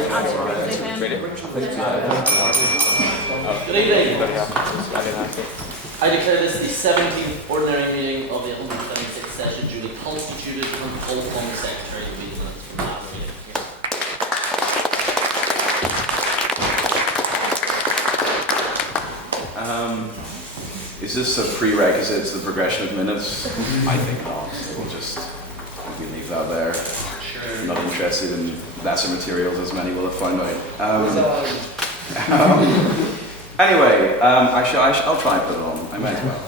Good evening. I declare this the 17th ordinary meeting of the 176th session duly constituted and called upon the Secretary to read minutes from that meeting. Is this a prerequisite to the progression of minutes? I think not. We leave that there. Sure. I'm not interested in lesser materials, as many will have found out. Anyway, I'll try and put it on. I might as well.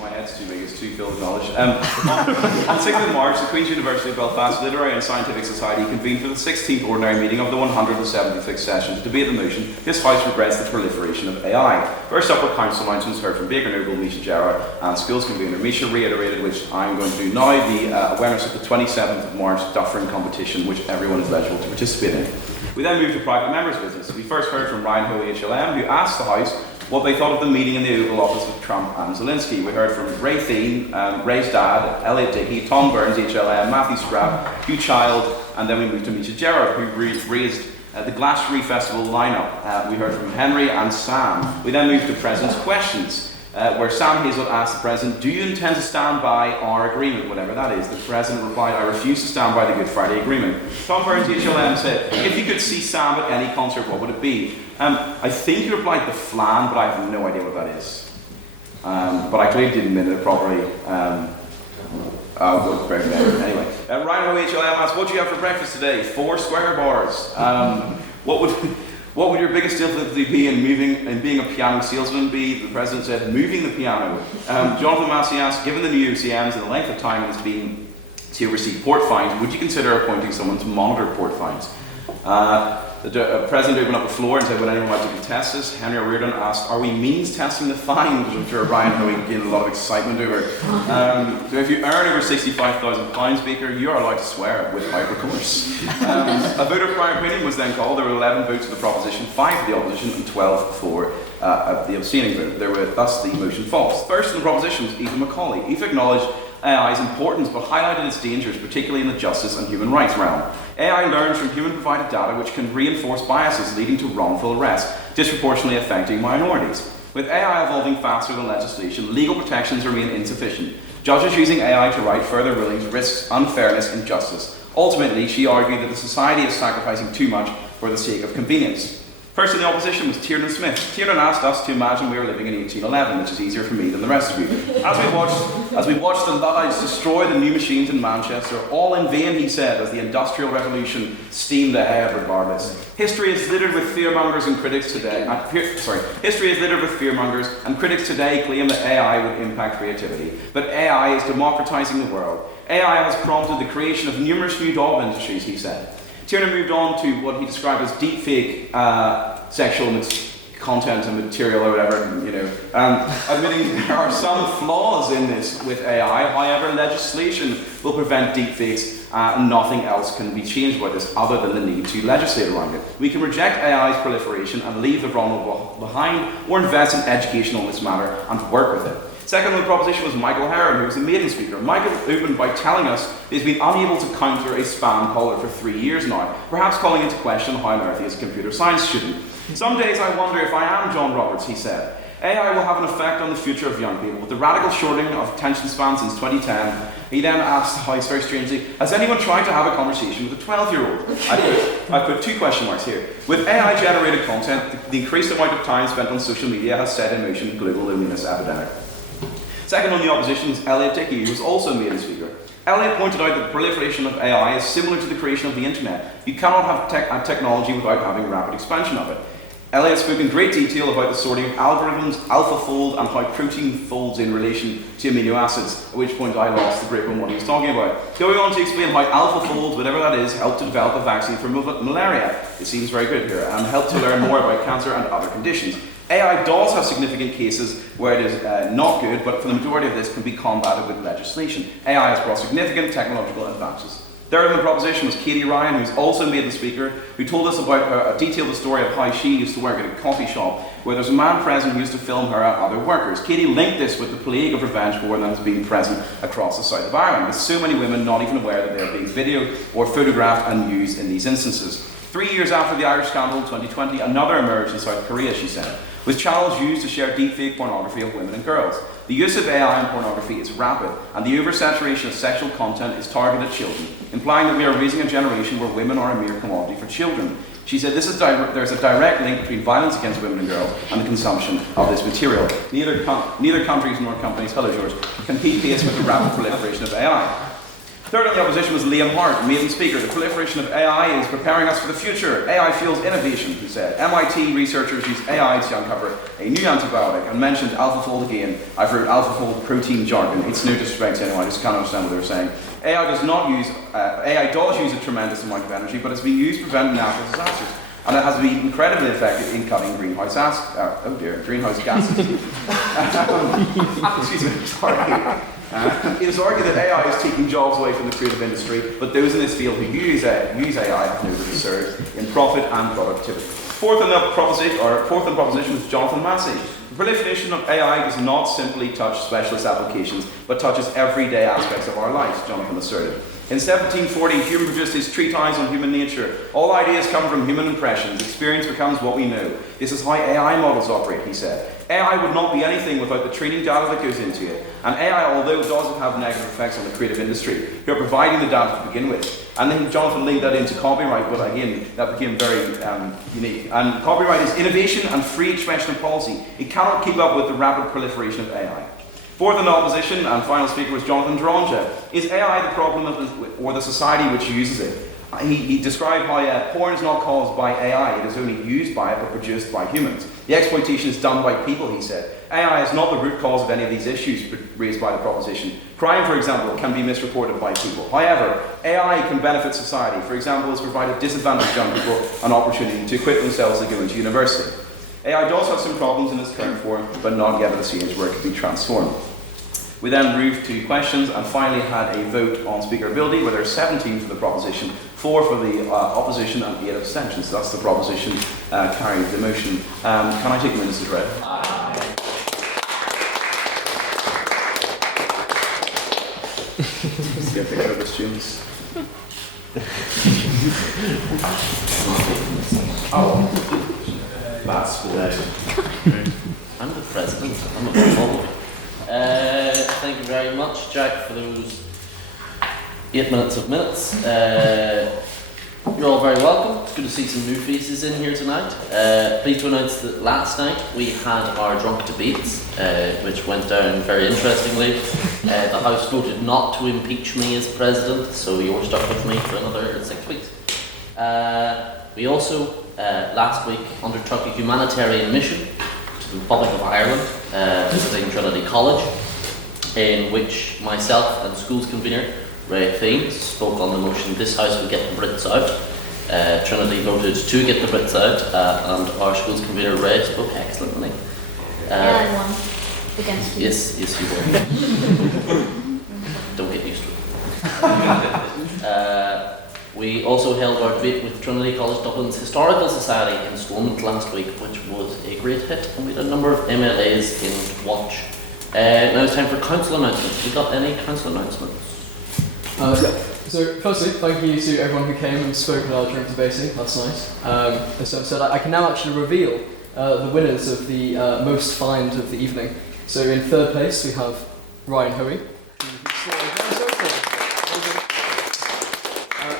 My head's too big, it's too filled with knowledge. On 6th of March, the Queen's University of Belfast Literary and Scientific Society convened for the 16th ordinary meeting of the 176th session to debate the motion, "This House regrets the proliferation of AI." First up were council announcements heard from Baker Noble, Misha Jarrah, and schools convener Misha reiterated, which I'm going to do now, the awareness of the 27th of March duffering competition, which everyone is eligible to participate in. We then moved to private members' business. We first heard from Ryan Ho, HLM, who asked the House what they thought of the meeting in the Oval Office with Trump and Zelensky. We heard from Ray Thien, Ray's dad, Elliot Dickey, Tom Burns, HLM, Matthew Scrapp, Hugh Child, and then we moved to Misha Jarrah, who raised the Glastonbury Festival lineup. We heard from Henry and Sam. We then moved to President's Questions, where Sam Hazel asked the President, "Do you intend to stand by our agreement," whatever that is. The President replied, "I refuse to stand by the Good Friday Agreement." Tom Burns, HLM, said, "If you could see Sam at any concert, what would it be?" I think he replied the Flan, but I have no idea what that is. But I clearly didn't admit it properly. Anyway, Ryan Ho, HLM asked, "What do you have for breakfast today?" 4 square bars. What would your biggest difficulty be in being a piano salesman be? The President said, "Moving the piano." Jonathan Massey asked, "Given the new OCMs and the length of time it's been to receive port fines, would you consider appointing someone to monitor port fines?" The President opened up the floor and said, "Would anyone like to contest this?" Henry O'Riordan asked, "Are we means testing the fine?" which I'm sure Ryan Hoey gained a lot of excitement over. So if you earn over £65,000, Speaker, you are allowed to swear without recourse. A vote of prior opinion was then called. There were 11 votes for the proposition, 5 for the opposition, and 12 for the abstaining vote. Thus the motion falls. First in the proposition was Aoife Macaulay. Aoife acknowledged AI's importance, but highlighted its dangers, particularly in the justice and human rights realm. AI learns from human-provided data which can reinforce biases leading to wrongful arrest, disproportionately affecting minorities. With AI evolving faster than legislation, legal protections remain insufficient. Judges using AI to write further rulings risks unfairness and injustice. Ultimately, she argued that the society is sacrificing too much for the sake of convenience. First in the opposition was Tiernan Smith. Tiernan asked us to imagine we were living in 1811, which is easier for me than the rest of you. As we watched the Luddites destroy the new machines in Manchester, all in vain, he said, as the Industrial Revolution steamed ahead regardless. History is littered with fearmongers and critics today. History is littered with fearmongers, and critics today claim that AI would impact creativity. But AI is democratizing the world. AI has prompted the creation of numerous new dog industries, he said. Tiernan moved on to what he described as deepfake sexual content and material or whatever, admitting there are some flaws in this with AI. However, legislation will prevent deepfakes and nothing else can be changed about this other than the need to legislate around it. We can reject AI's proliferation and leave the vulnerable behind, or invest in education on this matter and work with it. Second on the proposition was Michael Heron, who was the maiden speaker. Michael opened by telling us he's been unable to counter a spam caller for 3 years now, perhaps calling into question how on earth he is a computer science student. "Some days I wonder if I am John Roberts," he said. "AI will have an effect on the future of young people. With the radical shortening of attention span since 2010, he then asked the House very strangely, has anyone tried to have a conversation with a 12-year-old? I put 2 question marks here. With AI-generated content, the increased amount of time spent on social media has set in motion global loneliness epidemic. Second on the opposition was Elliot Dickey, who was also a maiden speaker. Elliot pointed out that the proliferation of AI is similar to the creation of the internet. You cannot have technology without having rapid expansion of it. Elliot spoke in great detail about the sorting of algorithms, AlphaFold, and how protein folds in relation to amino acids, at which point I lost the grip on what he was talking about. Going on to explain how AlphaFold, whatever that is, helped to develop a vaccine for malaria. It seems very good here, and helped to learn more about cancer and other conditions. AI does have significant cases where it is not good, but for the majority of this can be combated with legislation. AI has brought significant technological advances. Third on the proposition was Katie Ryan, who's also made the speaker, who told us about detailed the story of how she used to work at a coffee shop where there's a man present who used to film her and other workers. Katie linked this with the plague of revenge porn that has been present across the south of Ireland, with so many women not even aware that they are being videoed or photographed and used in these instances. 3 years after the Irish scandal in 2020, another emerged in South Korea, she said, with channels used to share deepfake pornography of women and girls. The use of AI in pornography is rapid, and the oversaturation of sexual content is targeted at children, implying that we are raising a generation where women are a mere commodity for children. She said there's a direct link between violence against women and girls and the consumption of this material. Neither countries nor companies, hello George, can keep pace with the rapid proliferation of AI. Third on the opposition was Liam Hart, maiden speaker. The proliferation of AI is preparing us for the future. AI fuels innovation, he said. MIT researchers use AI to uncover a new antibiotic and mentioned AlphaFold again. I've heard AlphaFold protein jargon. It's no disrespect to anyone, I just can't understand what they were saying. AI does use a tremendous amount of energy, but it's being used to prevent natural disasters. And it has been incredibly effective in cutting greenhouse gases. Excuse me, sorry. It is argued that AI is taking jobs away from the creative industry, but those in this field who use AI have noted it serves in profit and productivity. Fourth on proposition was Jonathan Massey. The proliferation of AI does not simply touch specialist applications, but touches everyday aspects of our lives, Jonathan asserted. In 1740, Hume produced his treatise on human nature. All ideas come from human impressions. Experience becomes what we know. This is how AI models operate, he said. AI would not be anything without the training data that goes into it. And AI, although it does have negative effects on the creative industry, who are providing the data to begin with. And then Jonathan linked that into copyright, but again, that became very unique. And copyright is innovation and free expression of policy. It cannot keep up with the rapid proliferation of AI. Fourth in the opposition and final speaker was Jonathan Dronja. Is AI the problem or the society which uses it? He described how porn is not caused by AI, it is only used by it but produced by humans. The exploitation is done by people, he said. AI is not the root cause of any of these issues raised by the proposition. Crime, for example, can be misreported by people. However, AI can benefit society. For example, it's provided disadvantaged young people an opportunity to equip themselves to go into university. AI does have some problems in its current form, but not yet at the stage where it can be transformed. We then moved to questions and finally had a vote on speaker ability, where there are 17 for the proposition, 4 for the opposition and 8 abstentions. That's the proposition carried the motion. Can I take the minutes as read? Aye. Let's get a picture of the students. That's good. I'm the president. I'm a footballer. Thank you very much, Jack, for those 8 minutes of minutes. You're all very welcome. It's good to see some new faces in here tonight. Pleased to announce that last night we had our drunk debates, which went down very interestingly. The House voted not to impeach me as president, so you're stuck with me for another 6 weeks. We also, last week, undertook a humanitarian mission to the Republic of Ireland, visiting Trinity College, in which myself and schools convener Ray Fiennes spoke on the motion this House would get the Brits out. Trinity voted to get the Brits out, and our schools convener Ray spoke excellently. I won against you. Yes, you were. Don't get used to it. We also held our debate with Trinity College Dublin's Historical Society in Stormont last week, which was a great hit, and we had a number of MLAs in to watch. Now it's time for council announcements. We got any council announcements? So firstly, thank you to everyone who came and spoke at our drink debating. That's nice. As Sam said, I can now actually reveal the winners of the most fined of the evening. So in third place we have Ryan Hoey.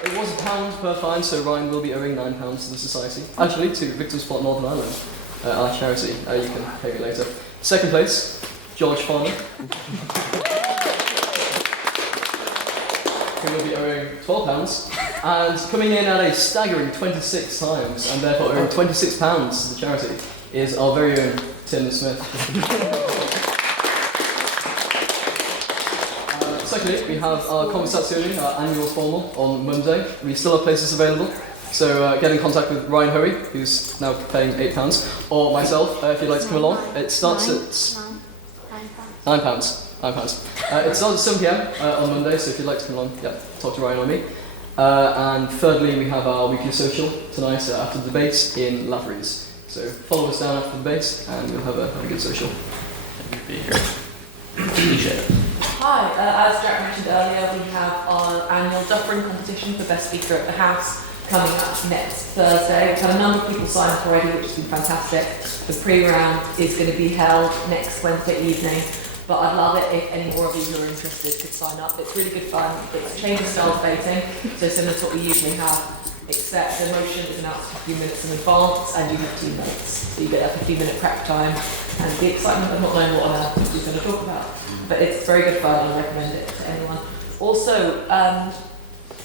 It was £1 per fine, so Ryan will be owing £9 to the society. Actually, to Victor's Plot Northern Ireland, our charity. You can pay me later. Second place, George Farnon. Who will be owing £12, and coming in at a staggering 26 times, and therefore owing £26 to the charity, is our very own Tim Smith. Secondly, we have our conversazione, our annual formal, on Monday. We still have places available, so get in contact with Ryan Hoey, who's now paying £8, or myself, if you'd like to come along. It starts at £9. It starts at 7 PM on Monday, so if you'd like to come along, talk to Ryan or me. And thirdly, we have our weekly social tonight after the debate in Lavery's. So follow us down after the debate and we'll have a good social. Be here. Appreciate it. Hi, as Jack mentioned earlier, we have our annual duffering competition for Best Speaker at the House coming up next Thursday. We've had a number of people sign up already, which has been fantastic. The pre-round is going to be held next Wednesday evening, but I'd love it if any more of you who are interested could sign up. It's really good fun. It's change of style debating, so similar to what we usually have, except the motion is announced a few minutes in advance and you have 2 minutes. So you get a 15-minute prep time and the excitement of not knowing what on earth you're going to talk about. But it's very good fun and I recommend it to anyone. Also,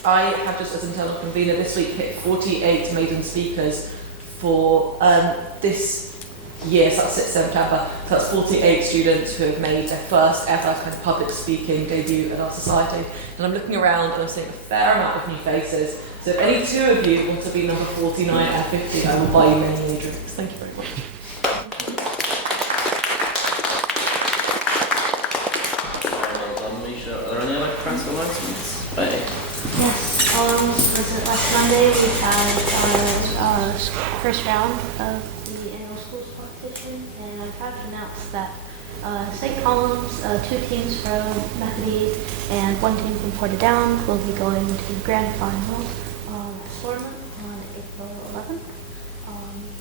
I have just as internal convener this week hit 48 maiden speakers for this year, so that's September. So that's 48 students who have made their first ever kind of public speaking debut at our society. And I'm looking around and I'm seeing a fair amount of new faces. So if any two of you want to be number 49 and 50, I will buy you many, many drinks. Thank you very much. Well done, Misha. Are there any other council announcements? Right. Yes, was it last Monday we had our first round of the annual schools competition, and I'm proud to announce that St. Columns, 2 teams from Methody and 1 team from Portadown will be going to the grand final at Stormont on April 11th.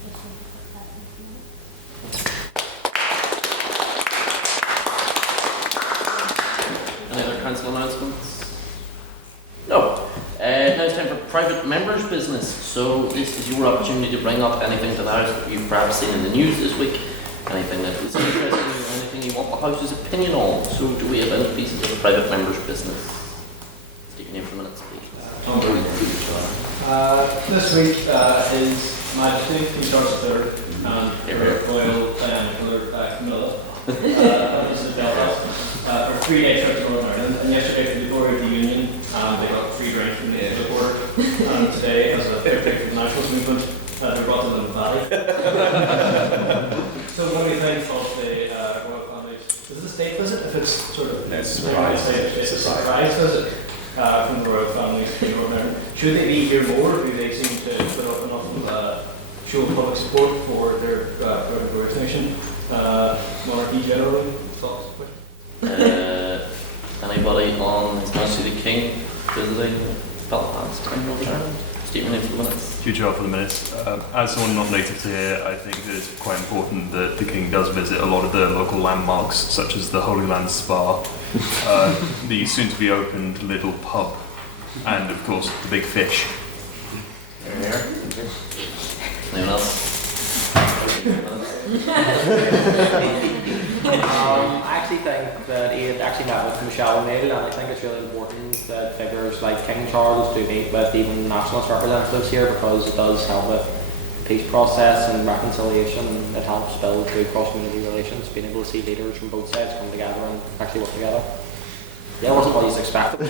Just want to put that in a minute. Any other council announcements? No. Now it's time for private members' business. So this is your opportunity to bring up anything to the House that you've perhaps seen in the news this week, anything that is interesting, or anything you want the House's opinion on. So do we have any pieces of private members' business? State your name for minutes, please. This week is Majesty, King Charles III, and Coyle and Camilla. This is Belfast. For 3 day trip to Northern Ireland, and yesterday for the glory of the Union, they got free drink from the airport, and today, as a victory for the nationalist movement, they brought them in the valley. So what do you think of the royal families? Is it a state visit? If it's sort of No, it's a surprise. It's a surprise visit from the royal families to Northern Ireland. Should they be here more, or do they seem to put up enough show public support for their proud and glorious nation? Monarchy generally? Thoughts? Anybody on His Majesty the King visiting Belfast and Northern Ireland? State your name for the minutes. Huge job for the minutes. As someone not native to here, I think that it's quite important that the King does visit a lot of the local landmarks, such as the Holy Land Spa, the soon-to-be opened little pub, and of course the Big Fish. Anyone else? I actually think that he had actually met with Michelle O'Neill, and I think it's really important that figures like King Charles do meet with even nationalist representatives here, because it does help with the peace process and reconciliation, and it helps build good cross-community relations, being able to see leaders from both sides come together and actually work together. Yeah, it wasn't what you expected.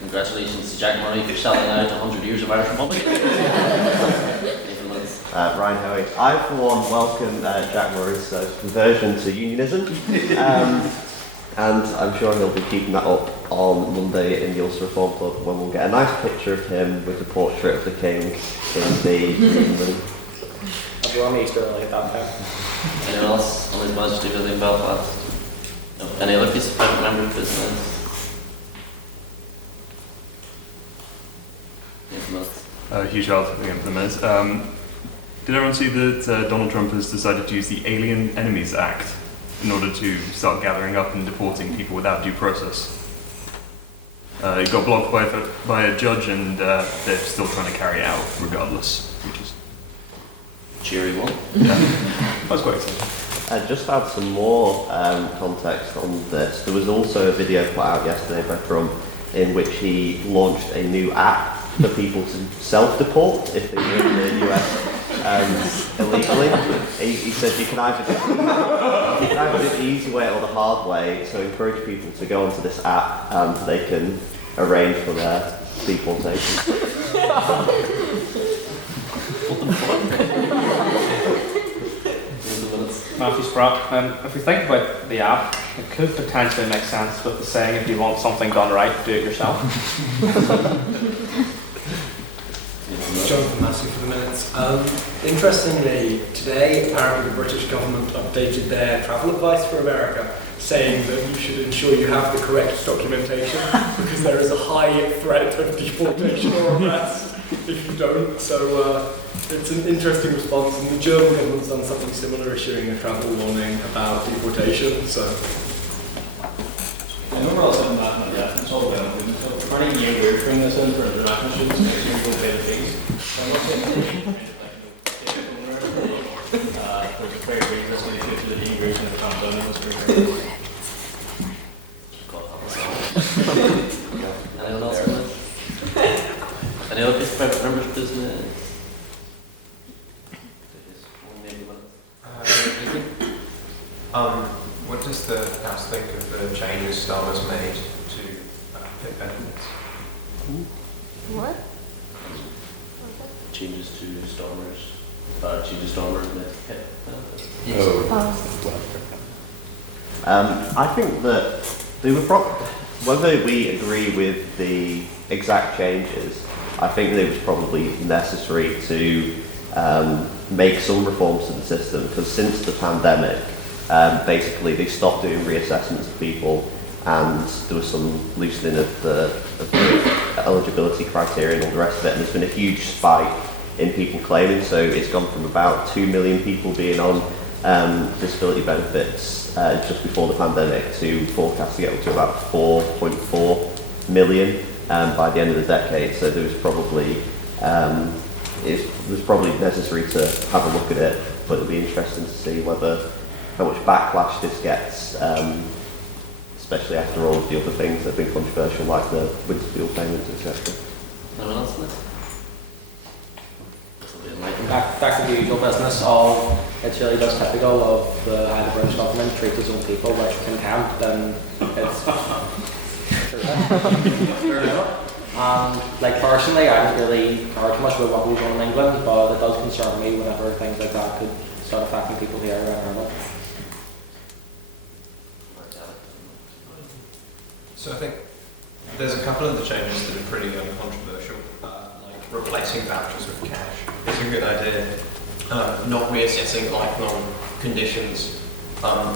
Congratulations to Jack Murray for selling out 100 years of Irish Republic. Ryan Hoey. I, for one, welcome Jack Murray's conversion to unionism, and I'm sure he'll be keeping that up on Monday in the Ulster Reform Club, when we'll get a nice picture of him with the portrait of the King in the room. I'll be on Easter early at that time. Anyone else on His Majesty visiting Belfast? No. Any other piece of private member business? Huge help again for the minutes. Did everyone see that Donald Trump has decided to use the Alien Enemies Act in order to start gathering up and deporting people without due process? It got blocked by a judge, and they're still trying to carry it out regardless, which is cheery one. Yeah, that was quite exciting. Just to add some more context on this, there was also a video put out yesterday by Trump in which he launched a new app for people to self-deport if they were in the US illegally. He said you can either do the easy way or the hard way, so encourage people to go onto this app and they can arrange for their deportation. Matthew Scrap. If we think about the app, it could potentially make sense with the saying, if you want something done right, do it yourself. Jonathan Massey for the minutes. Interestingly, today apparently the British government updated their travel advice for America, saying that you should ensure you have the correct documentation because there is a high threat of deportation or arrest if you don't. So it's an interesting response, and the German government's done something similar, issuing a travel warning about deportation. So. And overall, something that it's all well. So running new weird bring this in for international students makes sure you go pay the fees. So I'm not saying for the prayer reasons, that's going to get to the immigration and calm down in this prayer. Anyone else on this? Any other private members' business? What does the House think of the changes Starmer's made to PIP benefits? What? Changes to Starmer's I think that they were whether we agree with the exact changes, I think that it was probably necessary to make some reforms to the system, because since the pandemic, basically they stopped doing reassessments of people, and there was some loosening of the eligibility criteria and all the rest of it, and there's been a huge spike in people claiming. So it's gone from about 2 million people being on disability benefits just before the pandemic to forecast to get up to about 4.4 million by the end of the decade. So there was probably it was probably necessary to have a look at it, but it'll be interesting to see how much backlash this gets, especially after all of the other things that have been controversial, like the winter fuel payments, etc. Anyone else on this? Back to the usual business of, it's really just typical of how the British government treats its own people with contempt, and it's like personally, I don't really care too much about what goes on in England, but it does concern me whenever things like that could start affecting people here in Ireland. So I think there's a couple of the changes that are pretty uncontroversial, like replacing vouchers with cash. It's a good idea. Not reassessing lifelong conditions.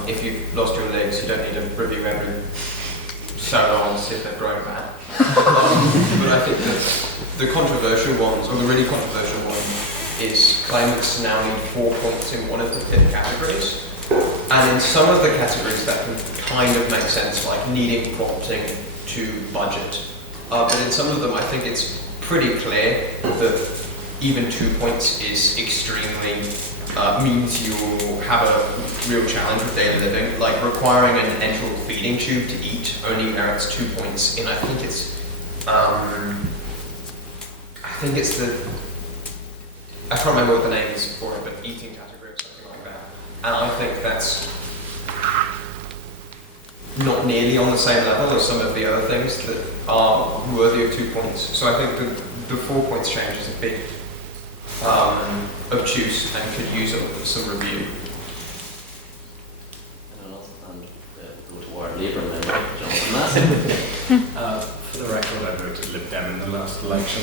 If you've lost your legs, you don't need to review every so long to see if they're growing back. But I think that the controversial ones, or the really controversial one, is claimants now need 4 points in one of the PIP categories. And in some of the categories that can kind of make sense, like needing prompting to budget. But in some of them, I think it's pretty clear that even 2 points is extremely, means you have a real challenge with daily living. Like requiring an enteral feeding tube to eat only merits 2 points in, I think it's the, I can't remember what the name is for it, but eating category or something like that. And I think that's not nearly on the same level as some of the other things that are worthy of 2 points. So I think the 4 points change is a bit obtuse and could use some review. Anyone else? And go to our Labour member, Jonathan Massey. For the record, I voted Lib Dem in the last election.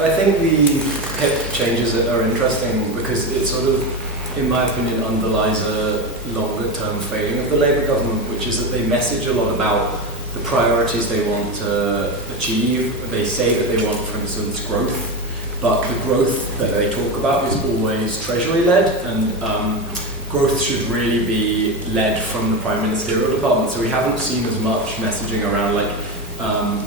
I think the PIP changes are interesting because it sort of, in my opinion, underlies a longer term failing of the Labour government, which is that they message a lot about the priorities they want to achieve. They say that they want, for instance, growth, but the growth that they talk about is always Treasury-led, and growth should really be led from the Prime Ministerial Department. So we haven't seen as much messaging around like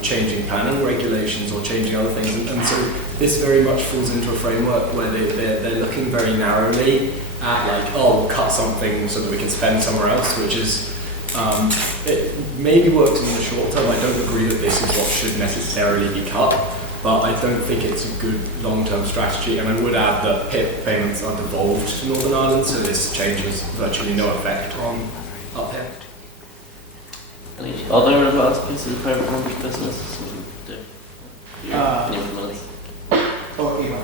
changing planning regulations or changing other things, and so this very much falls into a framework where they're looking very narrowly at like, oh, we'll cut something so that we can spend somewhere else, which is it maybe works in the short term. I don't agree that this is what should necessarily be cut, but I don't think it's a good long-term strategy. And I would add that PIP payments are devolved to Northern Ireland, so this change has virtually no effect on up here. Any other advanced pieces of private members' business? Ebram.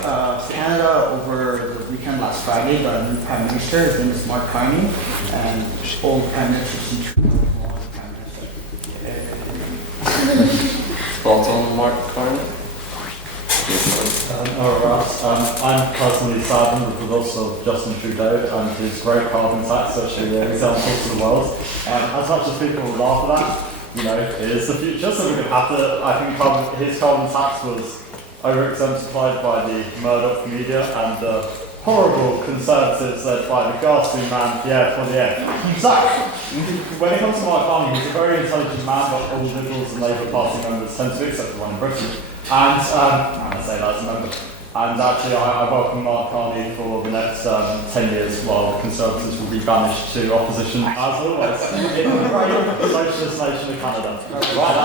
Canada over the weekend last Friday got a new Prime Minister. His name is Mark Carney, and old Prime Minister Prime Minister. Thoughts on Mark Carney? I'm personally saddened with the loss of Justin Trudeau and his great carbon tax, actually example to the world. As much as people will laugh at that, you know, it is the future, so we can have to, I think his carbon tax was over-exemplified by the Murdoch media and the horrible conservatives led by the ghastly man Pierre Poilievre. So, when it comes to Mark Carney, he's a very intelligent man, but all Liberals and Labour Party members tend to, except the one in Britain. And I say that as a member. And actually, I welcome Mark Carney for the next 10 years, while the Conservatives will be banished to opposition, as always, in the great socialist nation of Canada. Right,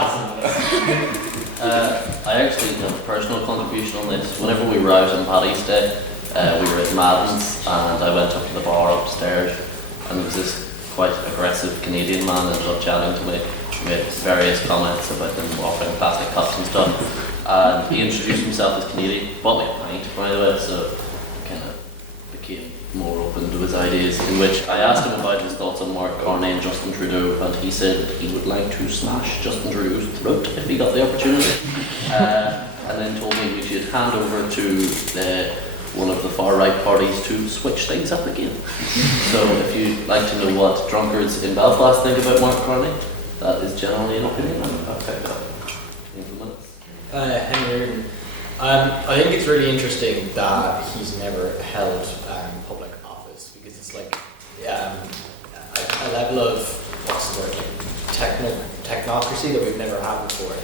I actually have a personal contribution on this. Whenever we were out on Paddy's Day, we were at Madden's, and I went up to the bar upstairs, and there was this quite aggressive Canadian man that ended up chatting to me. He made various comments about them offering plastic cups and stuff. And he introduced himself as Canadian, bought me a pint, by the way, so kind of became more open to his ideas, in which I asked him about his thoughts on Mark Carney and Justin Trudeau, and he said that he would like to smash Justin Trudeau's throat if he got the opportunity. And then told me we should hand over to one of the far-right parties to switch things up again. So if you'd like to know what drunkards in Belfast think about Mark Carney, that is generally an opinion I've picked up. Henry, I think it's really interesting that he's never held public office, because it's like a level of, what's the word, technocracy that we've never had before,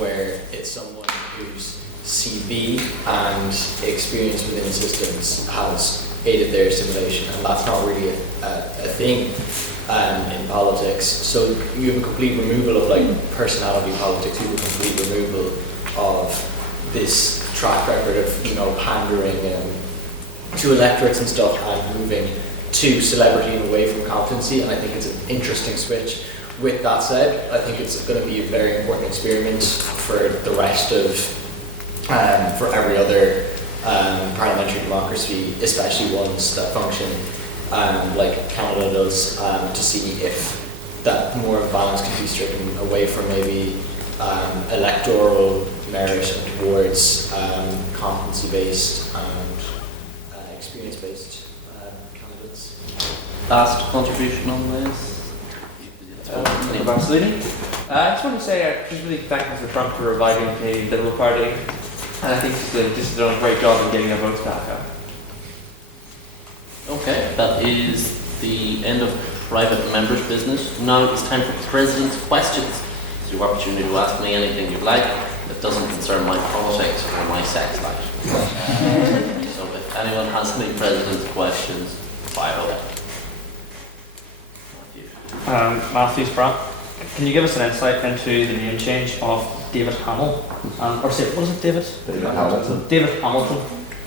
where it's someone whose CV and experience within systems has aided their assimilation, and that's not really a thing in politics. So you have a complete removal of like personality politics, you have a complete removal of this track record of, you know, pandering to electorates and stuff, and moving to celebrity and away from competency. And I think it's an interesting switch. With that said, I think it's going to be a very important experiment for the rest of, for every other parliamentary democracy, especially ones that function like Canada does, to see if that more balance can be stricken away from maybe electoral merit and towards competency-based and experience-based candidates. Last contribution on this? Absolutely. I just want to say I'm just really thankful to Trump for reviving the Liberal Party, and I think he's done a great job in getting their votes back up. Okay, that is the end of private members' business. Now it's time for President's questions. It's your opportunity to ask me anything you'd like that doesn't concern my politics or my sex life. So if anyone has any President's questions, fire away. Matthew Spratt, can you give us an insight into the name change of David Hamill? Or say, what is it, David? David Hamilton. David Hamilton.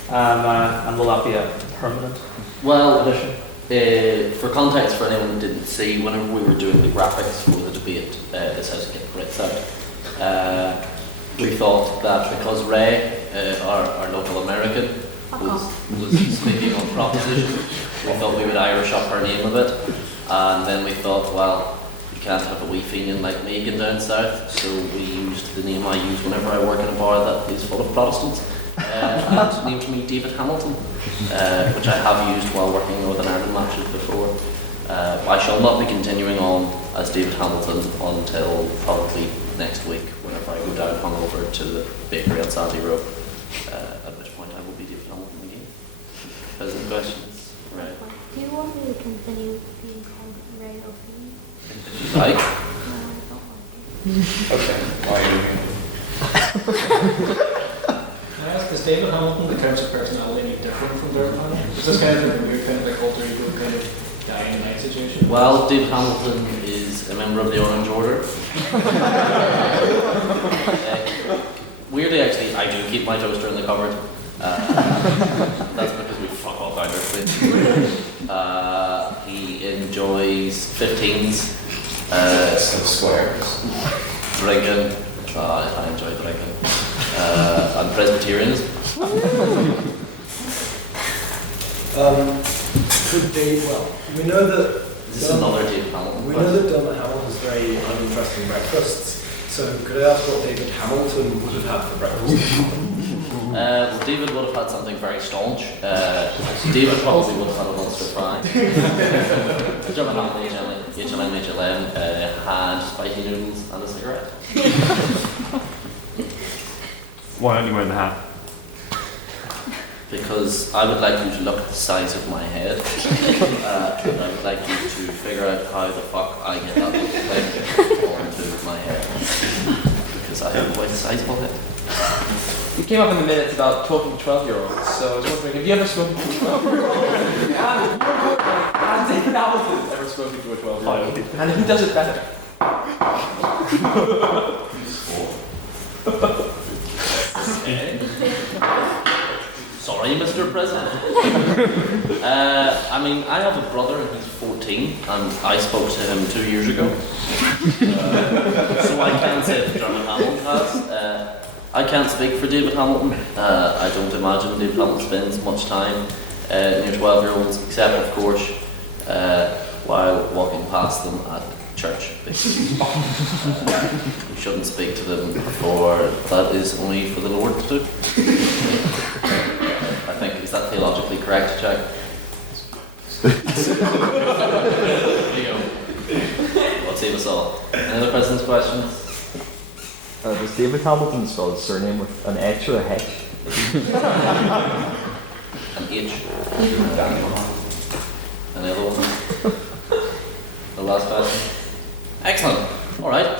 And will that be a permanent addition? For context, for anyone who didn't see, whenever we were doing the graphics for the debate, this has to get printed out. We thought that because Ray, our local American, was speaking on proposition, we thought we would Irish up her name a bit. And then we thought, well, you can't have a wee Fenian like Megan down south, so we used the name I use whenever I work in a bar that is full of Protestants, and named me David Hamilton, which I have used while working Northern Ireland matches before. I shall not be continuing on as David Hamilton until probably next week, whenever I go down hungover to the bakery on Sandy Road, at which point I will be David Hamilton again. President questions? Right. Do you want me to continue being called Ray or Fee? If you like. No, I don't like it. Okay, why are you Can I ask, is David Hamilton, the terms of personality, any different from David Hamilton? Is this kind of a weird kind of like alter ego kind of dying night situation? Well, David Hamilton is a member of the Orange Order. Weirdly, actually, I do keep my toaster in the cupboard. That's because we fuck off out of he enjoys 15s, squares. drinking. I enjoy drinking. And Presbyterianism. We know that This is another David Hamilton. we know that Dermot Hamill has very uninteresting breakfasts. So could I ask what David Hamilton would have had for breakfast? Well, David would have had something very staunch. David probably would have had an Ulster fry. Dermot Hamilton, HLM, had spicy noodles and a cigarette. Why aren't you wearing the hat? Because I would like you to look at the size of my head, and I would like you to figure out how the fuck I get that little thing onto my head. Because I have quite a sizable head. It came up in the minutes about talking to 12-year-olds, so I was wondering, have you ever spoken to a 12-year-old? Has David Hamilton ever spoken to a 12-year-old? And who does it better? Sorry, Mr. President. I mean, I have a brother and he's 14, and I spoke to him 2 years ago. So I can't say that Dermot Hamilton has. I can't speak for David Hamilton. I don't imagine David Hamilton spends much time near 12-year-olds, except, of course, while walking past them at church. You shouldn't speak to them, for that is only for the Lord to do. I think, is that theologically correct, Jack? What's save us all? Any other president's questions? Does David Hamilton spell his surname with an H or a H? An H. Any other one? The last question? Excellent. Alright.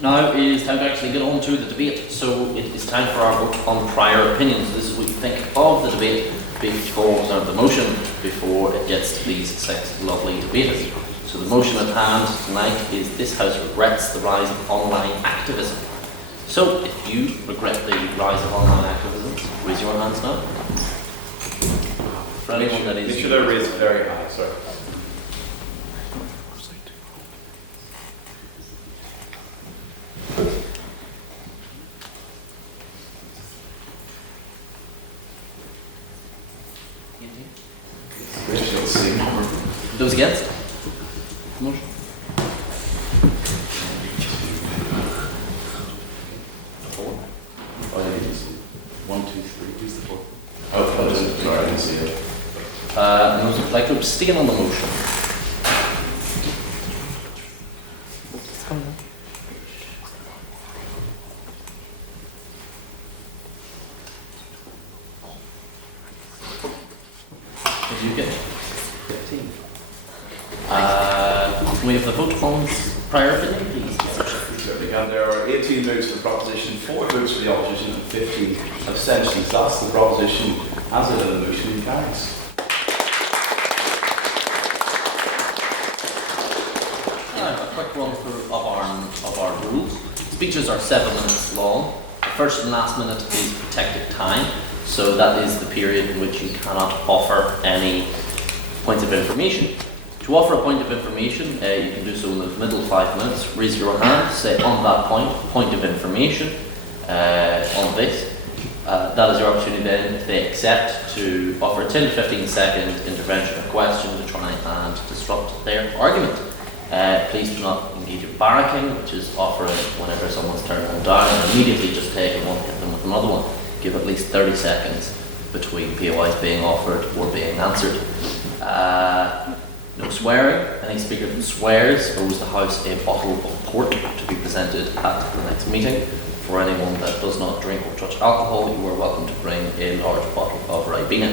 Now it is time to actually get on to the debate. So it is time for our vote on prior opinions. This is what you think of the debate before, the motion before it gets to these 6 lovely debaters. So the motion at hand tonight is this House regrets the rise of online activism. So if you regret the rise of online activism, raise your hands now. For anyone that is... Make sure they're raised very high, sorry. Those against? Motion. Four? Oh, I didn't see it. 1, 2, 3. Who's the 4? Oh, sorry, I didn't see it. And those would like to abstain on the motion. Did you get 15? Can we have the vote on prior opinion, please? There are 18 votes for the proposition, 4 votes for the opposition, and 15 abstentions. That's the proposition as it is, the motion carries. A quick run through of our rules. Speeches are 7 minutes long. The first and last minute is protected time, so that is the period in which you cannot offer any points of information. To offer a point of information, you can do so in the middle 5 minutes. Raise your hand, say on that point of information on this. That is your opportunity then, if they accept, to offer a 10 to 15 second intervention or question to try and disrupt their argument. Please do not engage in barracking, which is offering whenever someone's turning them down and immediately just taking one, hit them with another one. Give at least 30 seconds between POIs being offered or being answered. No swearing. Any speaker that swears owes the House a bottle of port to be presented at the next meeting. For anyone that does not drink or touch alcohol, you are welcome to bring a large bottle of Ribena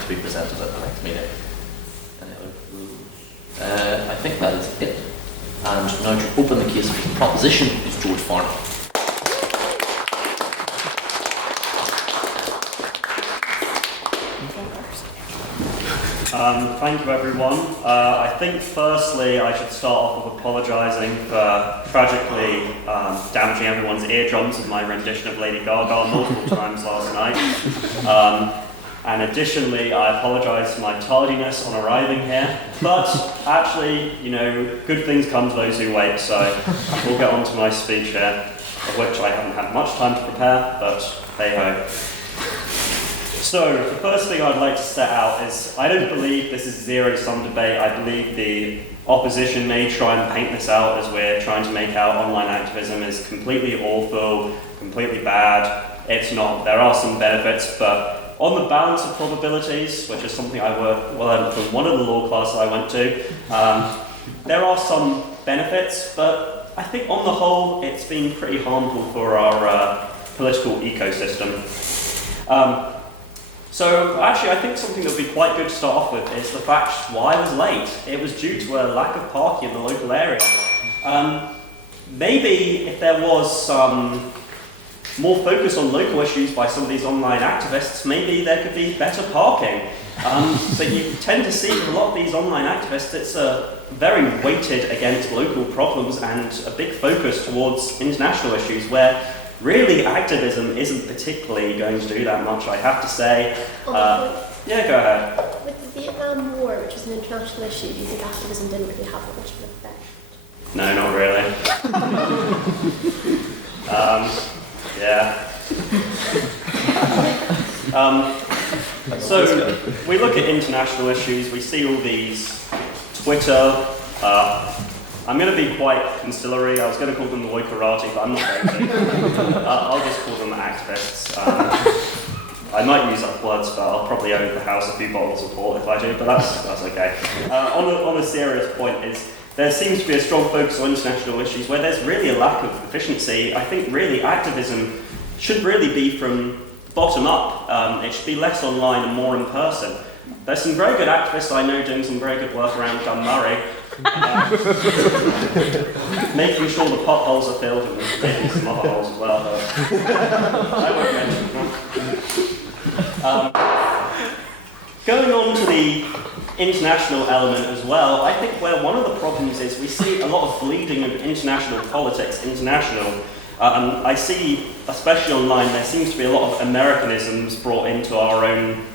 to be presented at the next meeting. Any other rules? I think that is it. And now to open the case for the proposition is George Farnon. Thank you, everyone. I think firstly I should start off with apologising for tragically damaging everyone's eardrums with my rendition of Lady Gaga multiple times last night. And additionally, I apologise for my tardiness on arriving here. But actually, good things come to those who wait, so we'll get on to my speech here, of which I haven't had much time to prepare, but hey-ho. So, the first thing I'd like to set out is, I don't believe this is a zero-sum debate. I believe the opposition may try and paint this out as we're trying to make out online activism is completely awful, completely bad. It's not. There are some benefits, but on the balance of probabilities, which is something I learned from one of the law classes I went to, there are some benefits, but I think on the whole it's been pretty harmful for our political ecosystem. So actually I think something that would be quite good to start off with is the fact why I was late. It was due to a lack of parking in the local area. Maybe if there was some more focus on local issues by some of these online activists, maybe there could be better parking. So you tend to see with a lot of these online activists, it's very weighted against local problems and a big focus towards international issues where really activism isn't particularly going to do that much, I have to say. Yeah, go ahead. With the Vietnam War, which was an international issue, do you think activism didn't really have that much of an effect? No, not really. Yeah. So we look at international issues, we see all these Twitter, I'm going to be quite conciliatory. I was going to call them Loikarati, but I'm not going to. I'll just call them activists. I might use up words, but I'll probably owe the house a few bottles of port if I do, but that's okay. On a serious point is, there seems to be a strong focus on international issues where there's really a lack of efficiency. I think really activism should really be from bottom up. It should be less online and more in person. There's some very good activists I know doing some very good work around Dunmurray. Making sure the potholes are filled and maybe some other holes as well. I won't mention them. Going on to the international element as well, I think where one of the problems is we see a lot of bleeding of international politics, I see, especially online, there seems to be a lot of Americanisms brought into our own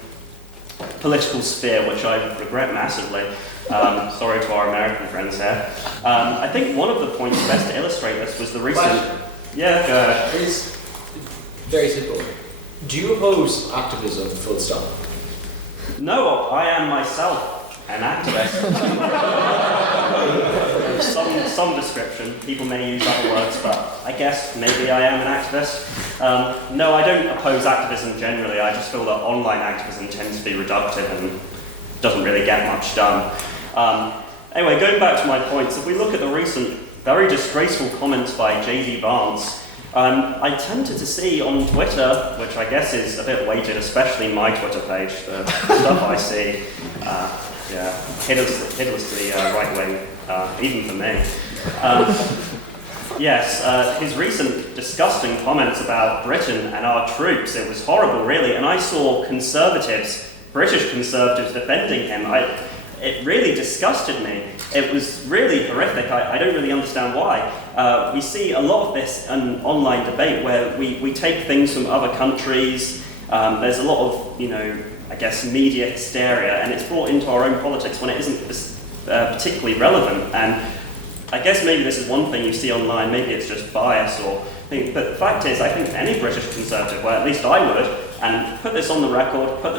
political sphere, which I regret massively. Sorry to our American friends here. I think one of the points best to illustrate this was the recent... Yeah, go ahead. It's very simple. Do you oppose activism, full stop? No, I am myself an activist. some description. People may use other words, but I guess maybe I am an activist. No, I don't oppose activism generally. I just feel that online activism tends to be reductive and doesn't really get much done. Anyway, going back to my points, if we look at the recent very disgraceful comments by J.D. Vance, I tended to see on Twitter, which I guess is a bit weighted, especially my Twitter page, the stuff I see, hideously right wing, even for me. His recent disgusting comments about Britain and our troops, it was horrible really, and I saw British conservatives defending him. It really disgusted me. It was really horrific. I don't really understand why. We see a lot of this in online debate where we take things from other countries. There's a lot of, media hysteria, and it's brought into our own politics when it isn't particularly relevant. And I guess maybe this is one thing you see online, maybe it's just bias but the fact is, I think any British Conservative, well at least I would, and put this on the record, but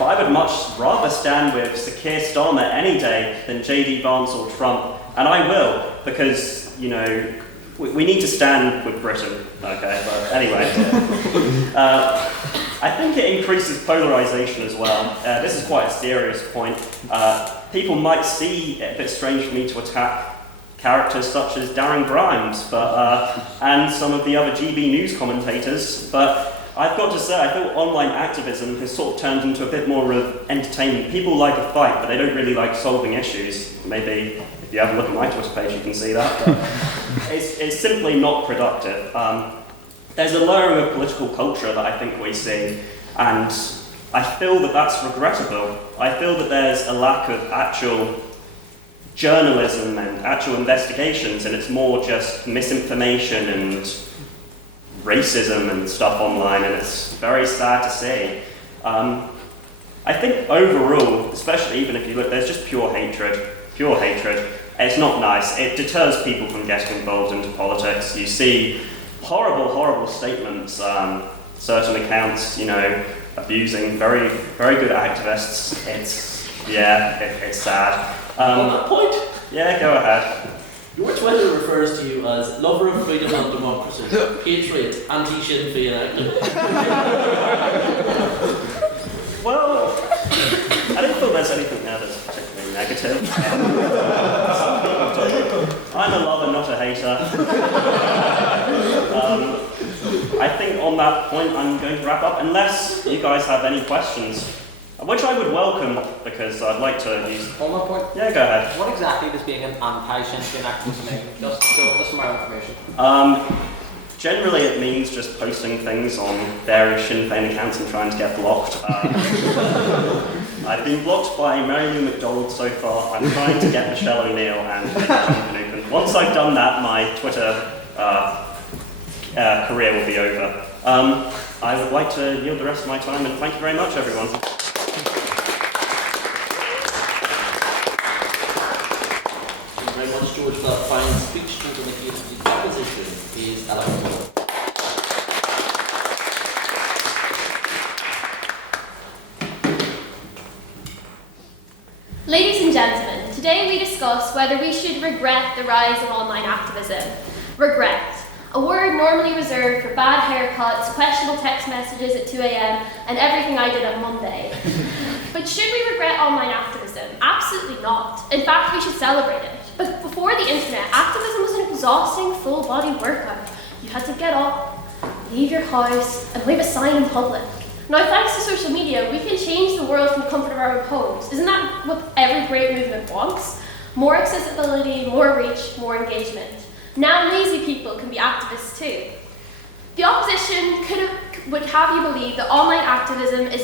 I would much rather stand with Sir Keir Starmer any day than J.D. Vance or Trump, and I will, because, we need to stand with Britain, okay, but anyway. I think it increases polarisation as well. This is quite a serious point. People might see it a bit strange for me to attack characters such as Darren Grimes, and some of the other GB News commentators, but I've got to say, I feel online activism has sort of turned into a bit more of entertainment. People like a fight, but they don't really like solving issues. Maybe if you have a look at my Twitter page, you can see that. But it's simply not productive. There's a lowering of political culture that I think we see, and I feel that that's regrettable. I feel that there's a lack of actual journalism and actual investigations, and it's more just misinformation and racism and stuff online, and it's very sad to see. I think overall, especially even if you look, there's just pure hatred. It's not nice. It deters people from getting involved into politics. You see horrible statements, certain accounts, abusing very, very good activists. It's sad. On that point, yeah, go ahead. your Twitter refers to you as lover of freedom and democracy, patriot, anti-Sinn Féin active. Well, I don't feel there's anything there that's particularly negative. I'm a lover, not a hater. I think on that point I'm going to wrap up, unless you guys have any questions, which I would welcome, because I'd like to use... On that point? Yeah, go ahead. What exactly does being an anti-Sinn Féin activist mean? Just for my information. Generally, it means just posting things on various Sinn Féin accounts and trying to get blocked. I've been blocked by Mary Lou McDonald so far. I'm trying to get Michelle O'Neill and John Finucane. Once I've done that, my Twitter career will be over. I would like to yield the rest of my time, and thank you very much, everyone. Thank you very much, George, for that fine speech. To the opposition is elected. Ladies and gentlemen, today we discuss whether we should regret the rise of online activism. Regret, a word normally reserved for bad haircuts, questionable text messages at 2 a.m, and everything I did on Monday. But should we regret online activism? Absolutely not. In fact, we should celebrate it. But before the internet, activism was an exhausting, full-body workout. You had to get up, leave your house, and wave a sign in public. Now, thanks to social media, we can change the world from the comfort of our own homes. Isn't that what every great movement wants? More accessibility, more reach, more engagement. Now lazy people can be activists too. The opposition would have you believe that online activism is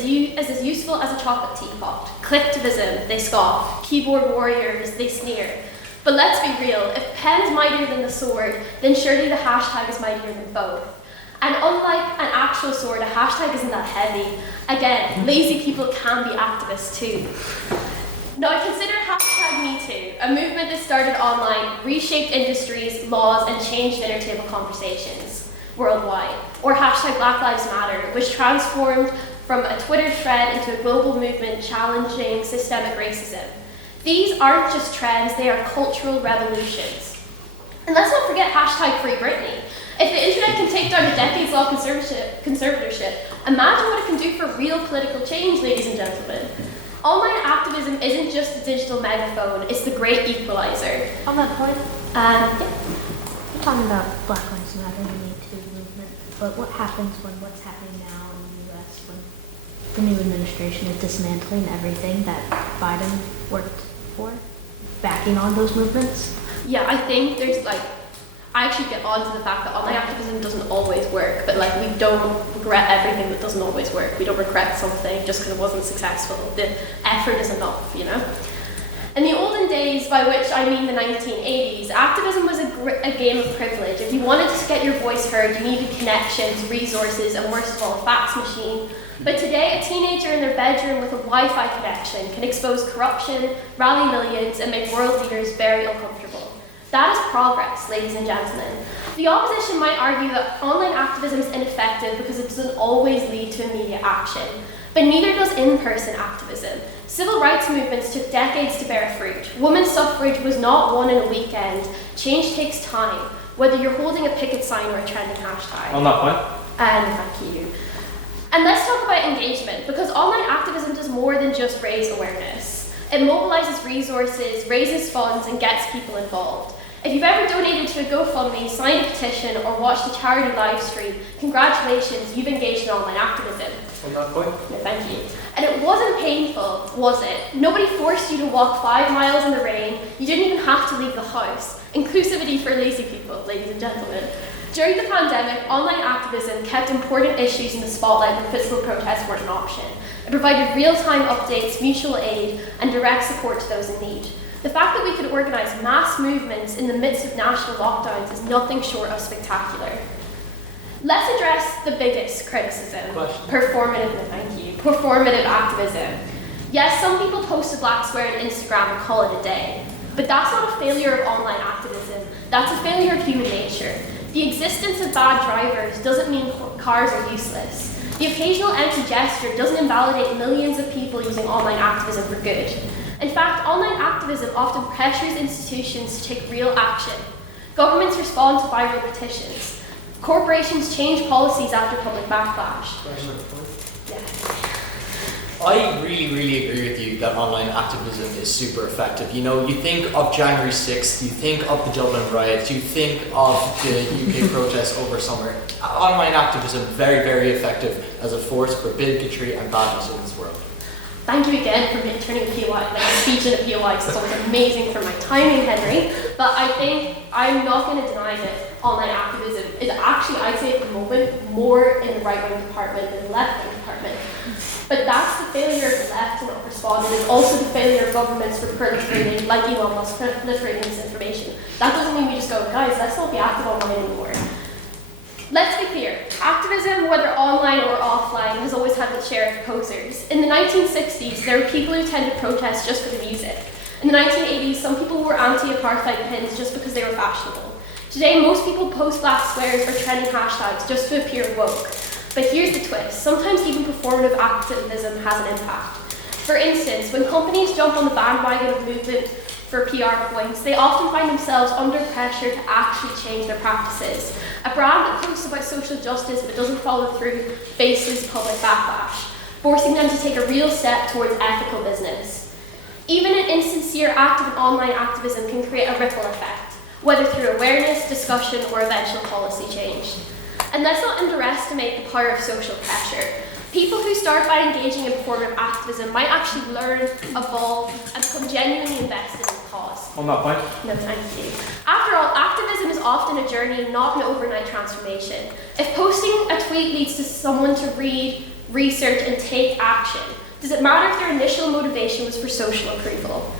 as useful as a chocolate teapot. Clicktivism, they scoff. Keyboard warriors, they sneer. But let's be real, if pen is mightier than the sword, then surely the hashtag is mightier than both. And unlike an actual sword, a hashtag isn't that heavy. Again, lazy people can be activists too. Now consider #MeToo, a movement that started online, reshaped industries, laws, and changed dinner table conversations worldwide. Or #Black Lives Matter, which transformed from a Twitter thread into a global movement challenging systemic racism. These aren't just trends, they are cultural revolutions. And let's not forget #Free Britney. If the internet can take down a decades-long conservatorship, imagine what it can do for real political change, ladies and gentlemen. Online activism isn't just a digital megaphone, it's the great equalizer. On that point, Yeah. we're talking about Black Lives Matter and the Me Too movement, but what happens when what's happening now in the US, when the new administration is dismantling everything that Biden worked for, backing on those movements? Yeah, I think there's I actually get on to the fact that online activism doesn't always work, but we don't regret everything that doesn't always work. We don't regret something just because it wasn't successful. The effort is enough, In the olden days, by which I mean the 1980s, activism was a game of privilege. If you wanted to get your voice heard, you needed connections, resources, and worst of all, a fax machine. But today, a teenager in their bedroom with a Wi-Fi connection can expose corruption, rally millions, and make world leaders very uncomfortable. That is progress, ladies and gentlemen. The opposition might argue that online activism is ineffective because it doesn't always lead to immediate action. But neither does in-person activism. Civil rights movements took decades to bear fruit. Women's suffrage was not won in a weekend. Change takes time, whether you're holding a picket sign or a trending hashtag. On that point. And thank you. And let's talk about engagement, because online activism does more than just raise awareness. It mobilizes resources, raises funds, and gets people involved. If you've ever donated to a GoFundMe, signed a petition, or watched a charity live stream, congratulations, you've engaged in online activism. On that point. No, thank you. And it wasn't painful, was it? Nobody forced you to walk 5 miles in the rain. You didn't even have to leave the house. Inclusivity for lazy people, ladies and gentlemen. During the pandemic, online activism kept important issues in the spotlight when physical protests weren't an option. It provided real-time updates, mutual aid, and direct support to those in need. The fact that we could organise mass movements in the midst of national lockdowns is nothing short of spectacular. Let's address the biggest criticism. Performative activism. Yes, some people post a black square on Instagram and call it a day, but that's not a failure of online activism, that's a failure of human nature. The existence of bad drivers doesn't mean cars are useless. The occasional empty gesture doesn't invalidate millions of people using online activism for good. In fact, online activism often pressures institutions to take real action. Governments respond to viral petitions. Corporations change policies after public backlash. I really agree with you that online activism is super effective. You know, you think of January 6th, you think of the Dublin riots, you think of the UK protests over summer. Online activism, very effective as a force for bigotry and badness in this world. Thank you again for turning a POI, like a speech in a POI, so it's amazing for my timing, Henry. But I think I'm not going to deny that online activism is actually, I'd say at the moment, more in the right-wing department than the left-wing department. But that's the failure of the left to not respond. It is also the failure of governments for proliferating, like Elon Musk, proliferating misinformation. That doesn't mean we just go, guys, let's not be active online anymore. Let's be clear, activism, whether online or offline, has always had its share of posers. In the 1960s, there were people who attended protests just for the music. In the 1980s, some people wore anti-apartheid pins just because they were fashionable. Today, most people post black squares or trending hashtags just to appear woke. But here's the twist, sometimes even performative activism has an impact. For instance, when companies jump on the bandwagon of movement for PR points, they often find themselves under pressure to actually change their practices. A brand that posts about social justice but doesn't follow through faces public backlash, forcing them to take a real step towards ethical business. Even an insincere act of online activism can create a ripple effect, whether through awareness, discussion, or eventual policy change. And let's not underestimate the power of social pressure. People who start by engaging in performative activism might actually learn, evolve, and become genuinely invested in the cause. On that point. No, thank you. After all, activism is often a journey, not an overnight transformation. If posting a tweet leads to someone to read, research, and take action, does it matter if their initial motivation was for social approval?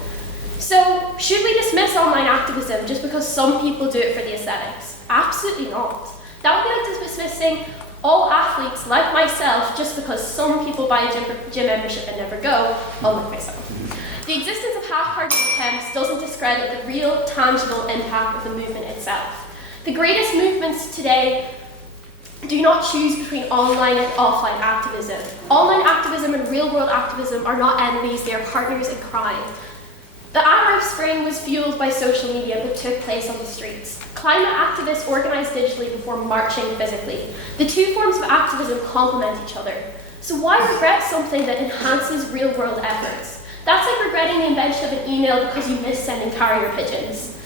So, should we dismiss online activism just because some people do it for the aesthetics? Absolutely not. That would be like dismissing all athletes like myself just because some people buy a gym membership and never go, unlike myself. The existence of half-hearted attempts doesn't discredit the real, tangible impact of the movement itself. The greatest movements today do not choose between online and offline activism. Online activism and real-world activism are not enemies, they are partners in crime. The Arab Spring was fueled by social media but took place on the streets. Climate activists organised digitally before marching physically. The two forms of activism complement each other. So why regret something that enhances real-world efforts? That's like regretting the invention of an email because you missed sending carrier pigeons.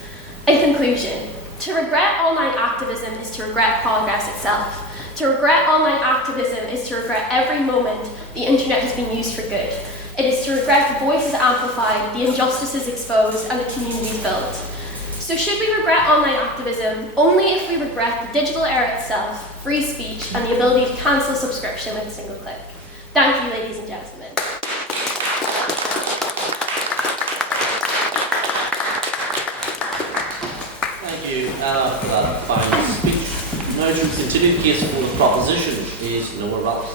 In conclusion, to regret online activism is to regret progress itself. To regret online activism is to regret every moment the internet has been used for good. It is to regret the voices amplified, the injustices exposed, and the communities built. So should we regret online activism? Only if we regret the digital era itself, free speech, and the ability to cancel subscription with a single click. Thank you, ladies and gentlemen. Thank you, Anna, for that final speech. Now to continue the case for the proposition is Noah Ross.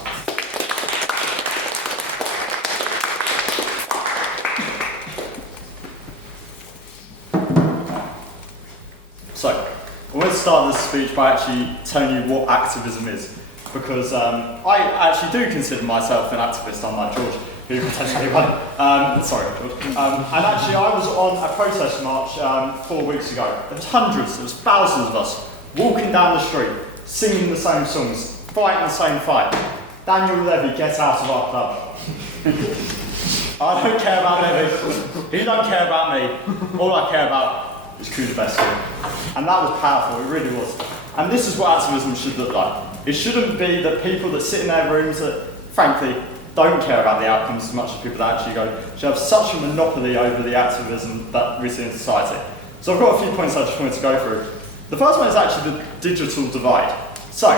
So, I want to start this speech by actually telling you what activism is, because I actually do consider myself an activist, unlike George, who potentially won. Sorry, George. And actually, I was on a protest march 4 weeks ago. There was hundreds, there was thousands of us, walking down the street, singing the same songs, fighting the same fight. Daniel Levy, get out of our club. I don't care about Levy. He don't care about me. All I care about is Kuda Best. And that was powerful, it really was. And this is what activism should look like. It shouldn't be that people that sit in their rooms that, frankly, don't care about the outcomes as much as people that actually go, should have such a monopoly over the activism that we see in society. So I've got a few points I just wanted to go through. The first one is actually the digital divide. So,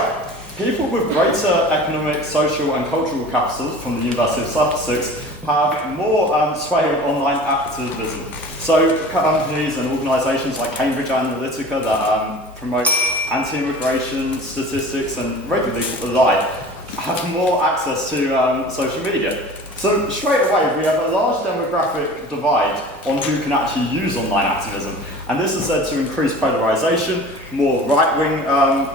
people with greater economic, social and cultural capital from the University of Sussex have more sway on online activism. So companies and organisations like Cambridge Analytica that promote anti-immigration statistics and regularly lie have more access to social media. So straight away, we have a large demographic divide on who can actually use online activism. And this is said to increase polarisation, more right-wing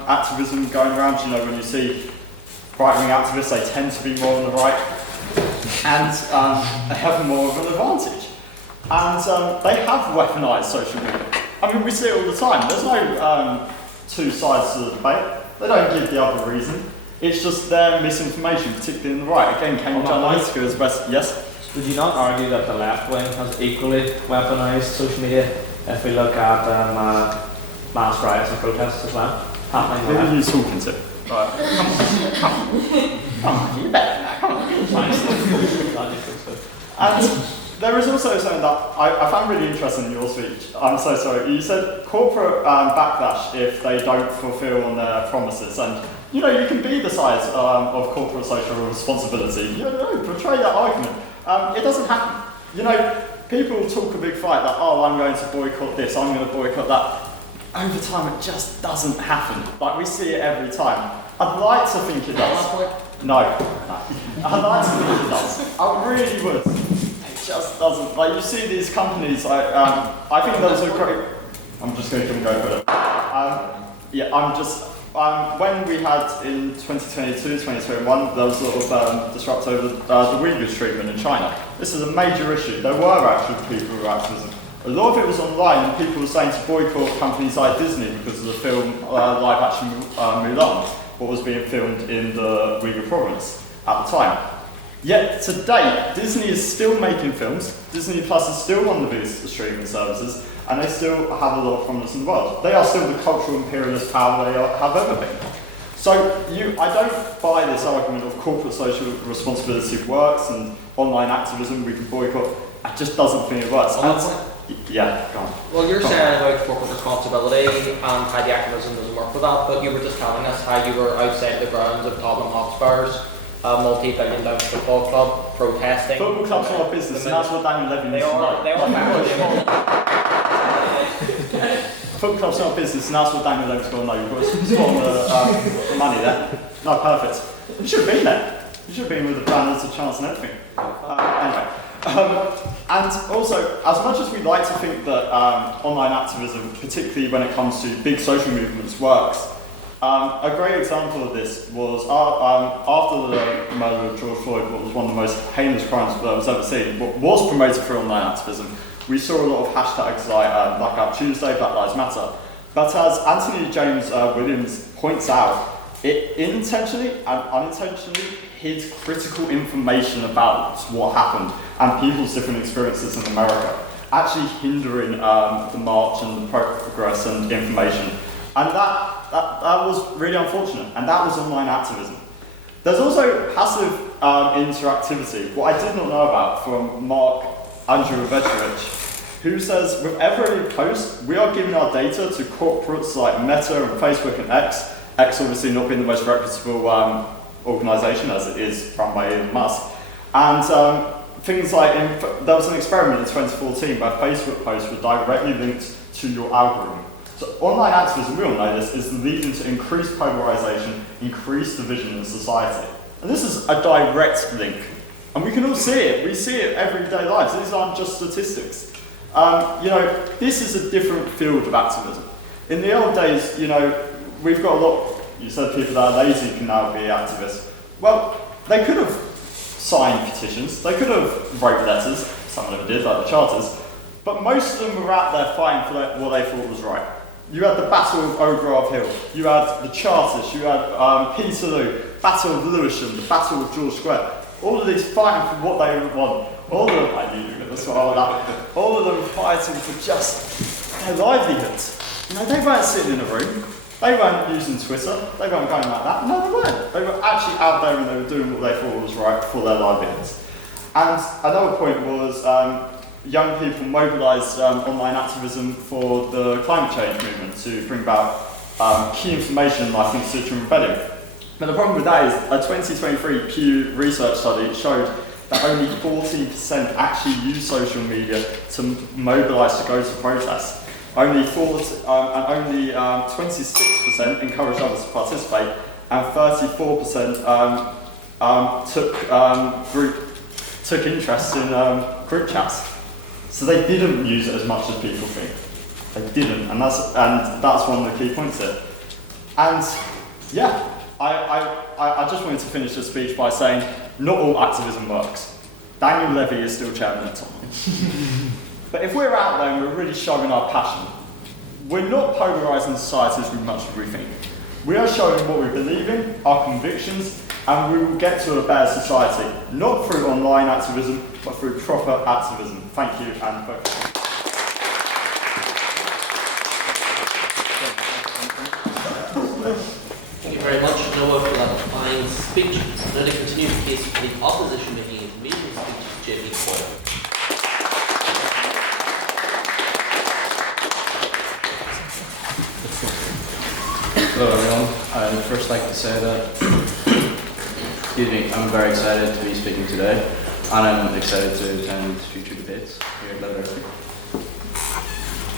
activism going around. You know, when you see right-wing activists, they tend to be more on the right, and they have more of an advantage. And they have weaponised social media. I mean, we see it all the time. There's no two sides to the debate. They don't give the other reason. It's just their misinformation, particularly in the right. Again, Cambridge Analytica is best. Yes? Would you not argue that the left wing has equally weaponised social media? If we look at mass riots and protests as well happening. Who are you talking to? Come on, you better. Come on. And there is also something that I found really interesting in your speech. I'm so sorry. You said corporate backlash if they don't fulfil on their promises. And, you know, you can be the side of corporate social responsibility. You know, portray that argument. It doesn't happen. You know, people talk a big fight that, oh, I'm going to boycott this, I'm going to boycott that. Over time, it just doesn't happen. Like, we see it every time. I'd like to think it does. No. I'd like to think it does. I really would. It just doesn't. Like, you see these companies, I think those are great. I'm just going to give them a go for it. When we had in 2022, 2021, there was a lot of disrupt over the Uyghurs treatment in China. This is a major issue. There were actually people who were activism. A lot of it was online, and people were saying to boycott companies like Disney because of the film live action Mulan, what was being filmed in the Uyghur province at the time. Yet to date, Disney is still making films. Disney Plus is still one of the biggest streaming services, and they still have a lot of prominence in the world. They are still the cultural imperialist power they have ever been. So I don't buy this argument of corporate social responsibility works and online activism we can boycott. It just doesn't think it works. Yeah, go on. Well, you're saying about corporate responsibility and how the activism doesn't work for that, but you were just telling us how you were outside the grounds of Tottenham Hotspur's multi-billion-dollar football club protesting. Football clubs are a business, and that's what Daniel Levy They are. Football clubs are a business, and that's what Daniel Levy's got to know. You've got to spot the money there. No, perfect. You should have been there. You should have been with the banners, the chants, and everything. Anyway. And also, as much as we like to think that online activism, particularly when it comes to big social movements, works, a great example of this was after the murder of George Floyd, what was one of the most heinous crimes that was ever seen, what was promoted through online activism. We saw a lot of hashtags like Blackout Tuesday, Black Lives Matter. But as Anthony James Williams points out, it intentionally and unintentionally hid critical information about what happened and people's different experiences in America, actually hindering the march and the progress and information. And that was really unfortunate, and that was online activism. There's also passive interactivity, what I did not know about, from Mark Andreevich, who says, with every post, we are giving our data to corporates like Meta and Facebook and X obviously not being the most reputable organisation as it is run by Elon Musk. And things like, there was an experiment in 2014 where Facebook posts were directly linked to your algorithm. So online activism, we all know this, is leading to increased polarisation, increased division in society. And this is a direct link. And we can all see it. We see it everyday lives. These aren't just statistics. This is a different field of activism. In the old days, we've got a lot, you said people that are lazy can now be activists. Well, they could have signed petitions, they could have wrote letters, some of them did, like the charters, but most of them were out there fighting for what they thought was right. You had the Battle of O'Grove Hill, you had the Chartists, you had Peterloo, Battle of Lewisham, the Battle of George Square. All of these fighting for what they want. All of them, I knew you were going to swallow that. All of them fighting for just their livelihoods. They weren't sitting in a room. They weren't using Twitter. They weren't going like that. No, they weren't. They were actually out there and they were doing what they thought was right for their livelihoods. And another point was young people mobilised online activism for the climate change movement to bring about key information like Constituent Rebellion. But the problem with that is a 2023 Pew Research study showed that only 14% actually use social media to mobilise to go to protests. Only 26% encouraged others to participate, and 34% took group took interest in group chats. So they didn't use it as much as people think. They didn't, and that's one of the key points here. And yeah, I just wanted to finish the speech by saying not all activism works. Daniel Levy is still chairman at Tottenham. But if we're out there and we're really showing our passion, we're not polarising society as much as we think. We are showing what we believe in, our convictions, and we will get to a better society, not through online activism, but through proper activism. Thank you, and focus. Thank you very much, Noah, for that fine speech. Now to continue the case for the opposition making his meeting speech, Jamie Coyle. Hello everyone. I'd first like to say that I'm very excited to be speaking today, and I'm excited to attend future debates here at Belfast.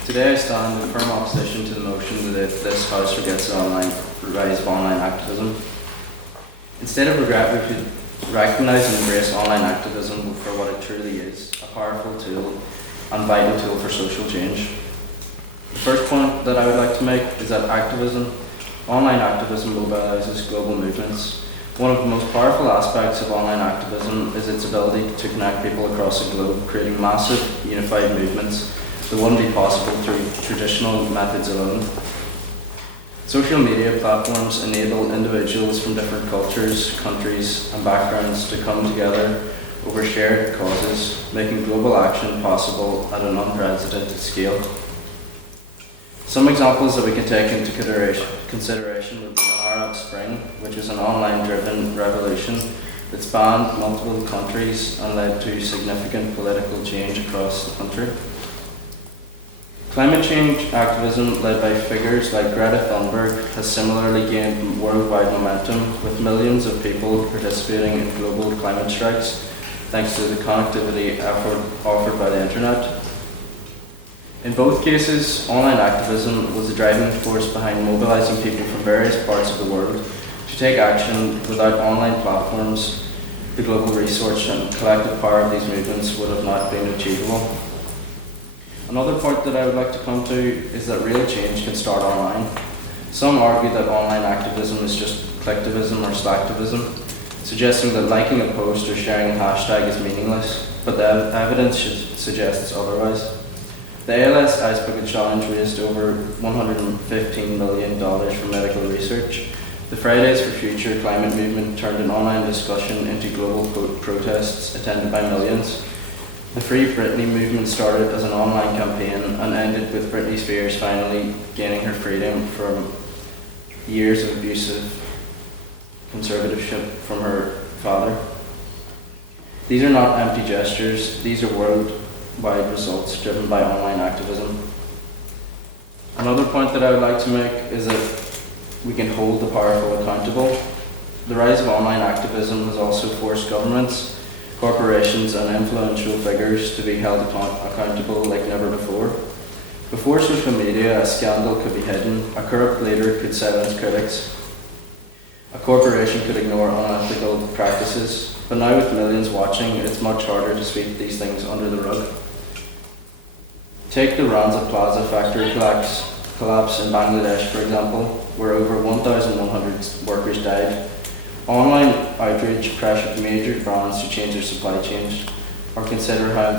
Today I stand in firm opposition to the motion that if this House forgets the rise of online activism. Instead of regret, we should recognise and embrace online activism for what it truly is, a powerful tool and vital tool for social change. The first point that I would like to make is that online activism mobilises global movements. One of the most powerful aspects of online activism is its ability to connect people across the globe, creating massive, unified movements that wouldn't be possible through traditional methods alone. Social media platforms enable individuals from different cultures, countries, and backgrounds to come together over shared causes, making global action possible at an unprecedented scale. Some examples that we can take into consideration would be the Arab Spring, which was an online-driven revolution that spanned multiple countries and led to significant political change across the country. Climate change activism led by figures like Greta Thunberg has similarly gained worldwide momentum, with millions of people participating in global climate strikes thanks to the connectivity offered by the internet. In both cases, online activism was the driving force behind mobilising people from various parts of the world to take action. Without online platforms, the global resource and collective power of these movements would have not been achievable. Another point that I would like to come to is that real change can start online. Some argue that online activism is just clicktivism or slacktivism, suggesting that liking a post or sharing a hashtag is meaningless, but the evidence suggests otherwise. The ALS Ice Bucket Challenge raised over $115 million for medical research. The Fridays for Future climate movement turned an online discussion into global protests attended by millions. The Free Britney movement started as an online campaign and ended with Britney Spears finally gaining her freedom from years of abusive conservatorship from her father. These are not empty gestures, these are worldwide results driven by online activism. Another point that I would like to make is that we can hold the powerful accountable. The rise of online activism has also forced governments, corporations and influential figures to be held accountable like never before. Before social media, a scandal could be hidden, a corrupt leader could silence critics, a corporation could ignore unethical practices, but now with millions watching, it's much harder to sweep these things under the rug. Take the Rana Plaza factory collapse in Bangladesh, for example, where over 1,100 workers died. Online outrage pressured major brands to change their supply chains, or consider how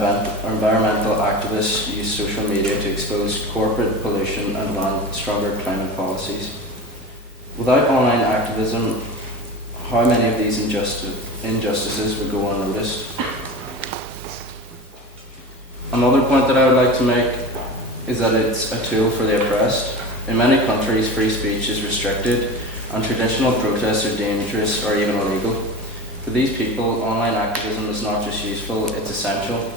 environmental activists use social media to expose corporate pollution and demand stronger climate policies. Without online activism, how many of these injustices would go unnoticed? Another point that I would like to make is that it's a tool for the oppressed. In many countries, free speech is restricted, and traditional protests are dangerous or even illegal. For these people, online activism is not just useful, it's essential.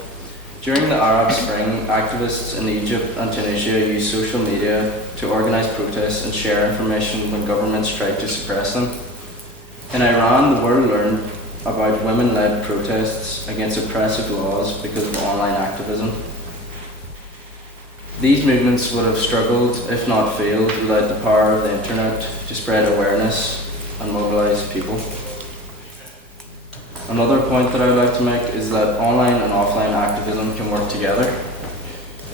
During the Arab Spring, activists in Egypt and Tunisia used social media to organise protests and share information when governments tried to suppress them. In Iran, the world learned about women-led protests against oppressive laws because of online activism. These movements would have struggled, if not failed, without the power of the internet to spread awareness and mobilise people. Another point that I would like to make is that online and offline activism can work together.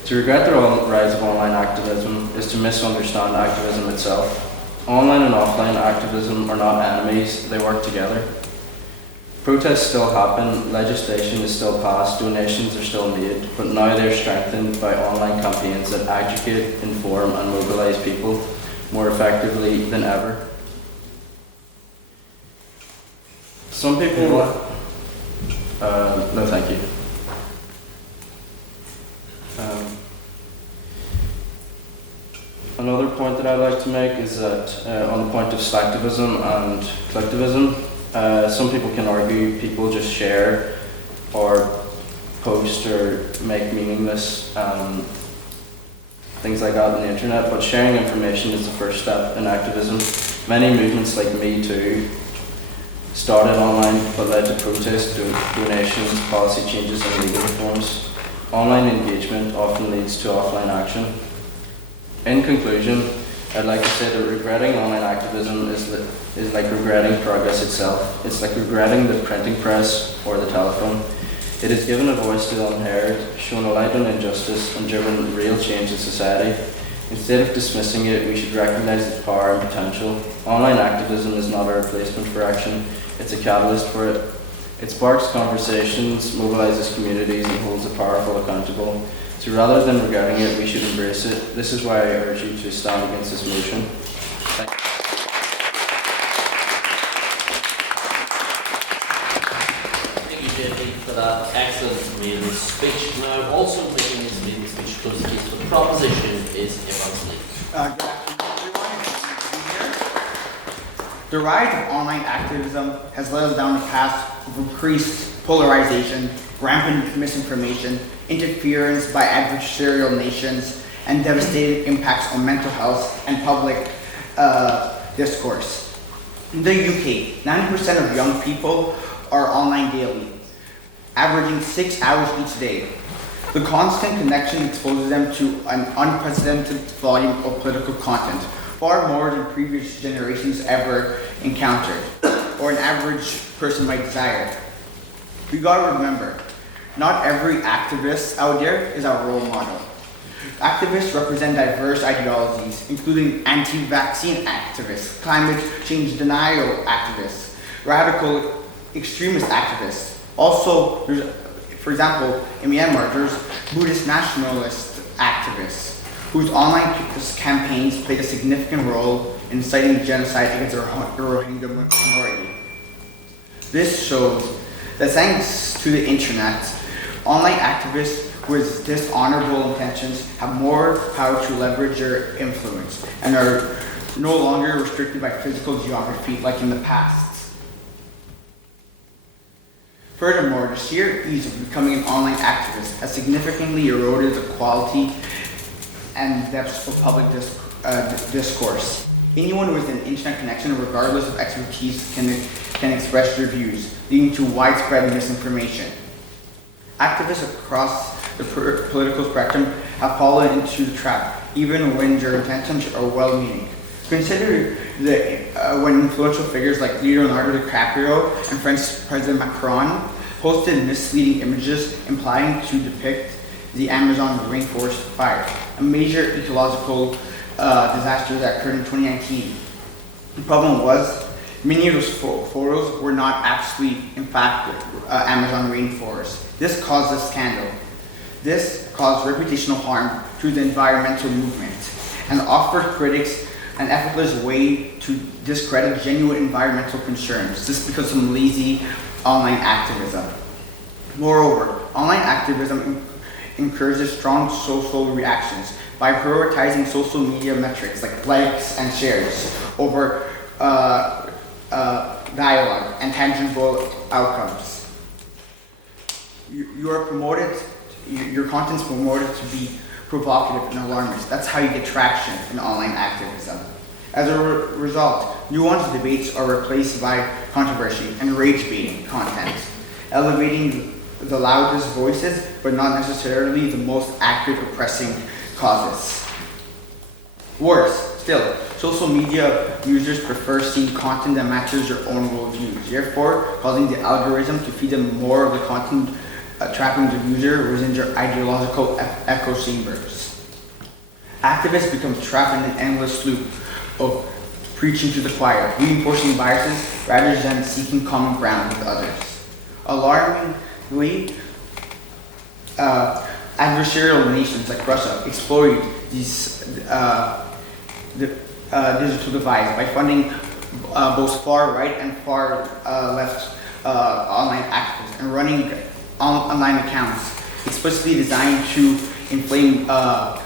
To regret the rise of online activism is to misunderstand activism itself. Online and offline activism are not enemies, they work together. Protests still happen, legislation is still passed, donations are still made, but now they're strengthened by online campaigns that educate, inform, and mobilise people more effectively than ever. Some people... no, thank you. Another point that I'd like to make is that on the point of slacktivism and collectivism, some people can argue people just share or post or make meaningless things like that on the internet, but sharing information is the first step in activism. Many movements like Me Too started online but led to protests, donations, policy changes and legal reforms. Online engagement often leads to offline action. In conclusion, I'd like to say that regretting online activism is like regretting progress itself. It's like regretting the printing press or the telephone. It has given a voice to the unheard, shown a light on injustice, and driven real change in society. Instead of dismissing it, we should recognise its power and potential. Online activism is not a replacement for action, it's a catalyst for it. It sparks conversations, mobilises communities, and holds the powerful accountable. So rather than regretting it, we should embrace it. This is why I urge you to stand against this motion. Thank you. Thank you, JP, for that excellent maiden speech. Now, also making this maiden speech close the case for the proposition is Ebram. Good afternoon, everyone. The rise of online activism has led us down a path of increased polarization, rampant misinformation, interference by adversarial nations, and devastating impacts on mental health and public discourse. In the UK, 90% of young people are online daily, averaging 6 hours each day. The constant connection exposes them to an unprecedented volume of political content, far more than previous generations ever encountered, or an average person might desire. We gotta remember, not every activist out there is our role model. Activists represent diverse ideologies, including anti-vaccine activists, climate change denial activists, radical extremist activists. Also, for example, in Myanmar, there's Buddhist nationalist activists whose online campaigns played a significant role in inciting genocide against the Rohingya minority. This shows that thanks to the internet, online activists with dishonorable intentions have more power to leverage their influence and are no longer restricted by physical geography like in the past. Furthermore, the sheer ease of becoming an online activist has significantly eroded the quality and depth of public discourse. Anyone with an internet connection, regardless of expertise, can express their views, leading to widespread misinformation. Activists across the political spectrum have fallen into the trap, even when their intentions are well-meaning. Consider when influential figures like Leonardo DiCaprio and French President Macron posted misleading images implying to depict the Amazon rainforest fire, a major ecological disaster that occurred in 2019. The problem was, many of those photos were not actually, in fact, Amazon rainforest. This caused a scandal. This caused reputational harm to the environmental movement and offered critics an effortless way to discredit genuine environmental concerns just because of some lazy online activism. Moreover, online activism encourages strong social reactions by prioritizing social media metrics like likes and shares over dialogue and tangible outcomes. Your content's promoted to be provocative and alarmist. That's how you get traction in online activism. As a result, nuanced debates are replaced by controversy and rage-baiting content, elevating the loudest voices, but not necessarily the most accurate oppressing causes. Worse, Still, social media users prefer seeing content that matches their own worldviews, therefore causing the algorithm to feed them more of the content trapping the user within their ideological echo chambers. Activists become trapped in an endless loop of preaching to the choir, reinforcing biases rather than seeking common ground with others. Alarmingly, adversarial nations like Russia exploit these digital divides by funding both far right and far left online activists and running online accounts explicitly designed to inflame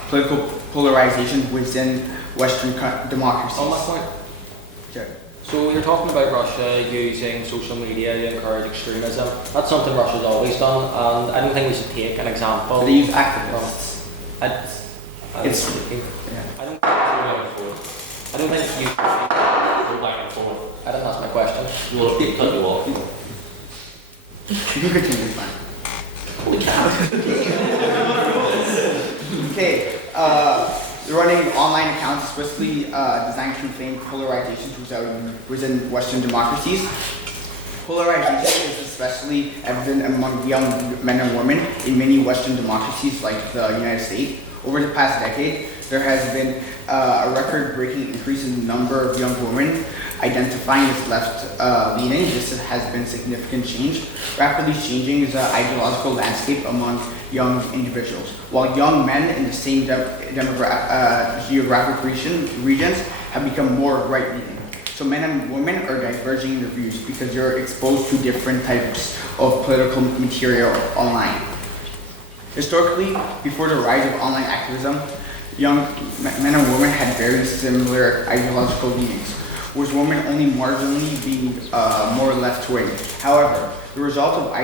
political polarization within Western democracies. On that point, Sure. so you're talking about Russia using social media to encourage extremism. That's something Russia's always done, and I don't think we should take an example. They use activists. I don't think you go back and forth. I didn't ask my question. You want to cut you off? You can continue, fine. We can. Okay, running online accounts explicitly designed to inflame polarization within Western democracies. Polarization is especially evident among young men and women in many Western democracies like the United States. Over the past decade, there has been a record-breaking increase in the number of young women identifying as left-leaning. This has been significant change, rapidly changing the ideological landscape among young individuals, while young men in the same geographic regions have become more right-leaning. So men and women are diverging in their views because they're exposed to different types of political material online. Historically, before the rise of online activism, young men and women had very similar ideological leanings, with women only marginally being more left-wing. However, the result of the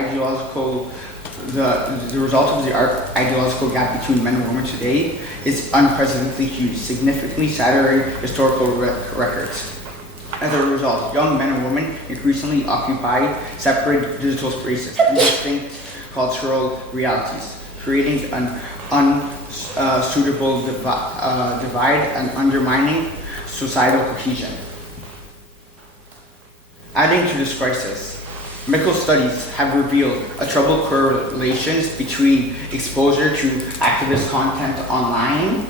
ideological gap between men and women today is unprecedentedly huge, significantly shattering historical records. As a result, young men and women increasingly occupy separate digital spaces and distinct cultural realities, creating an unsuitable divide and undermining societal cohesion. Adding to this crisis, medical studies have revealed a troubled correlations between exposure to activist content online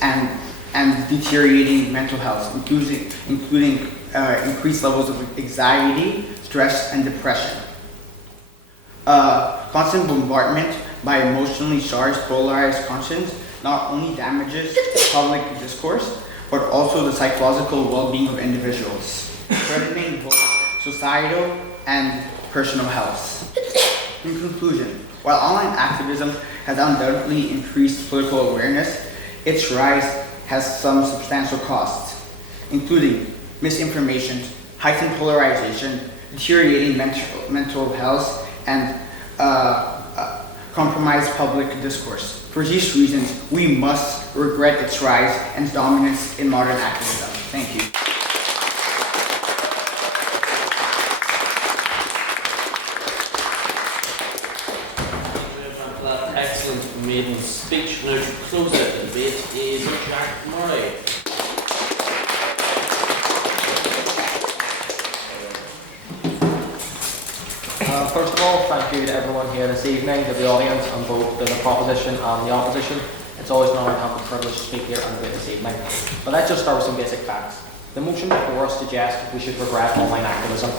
and deteriorating mental health, including increased levels of anxiety, stress, and depression. Constant bombardment by emotionally charged, polarized content not only damages public discourse, but also the psychological well-being of individuals, threatening both societal and personal health. In conclusion, while online activism has undoubtedly increased political awareness, its rise has some substantial costs, including misinformation, heightened polarization, deteriorating mental health, and compromised public discourse. For these reasons, we must regret its rise and dominance in modern activism. Thank you. For that excellent maiden speech. Now, to close out the debate is Jack Murray. First of all, thank you to everyone here this evening, to the audience, and both the proposition and the opposition. It's always an honour to have the privilege to speak here and debate this evening. But let's just start with some basic facts. The motion before us suggests that we should regret online activism.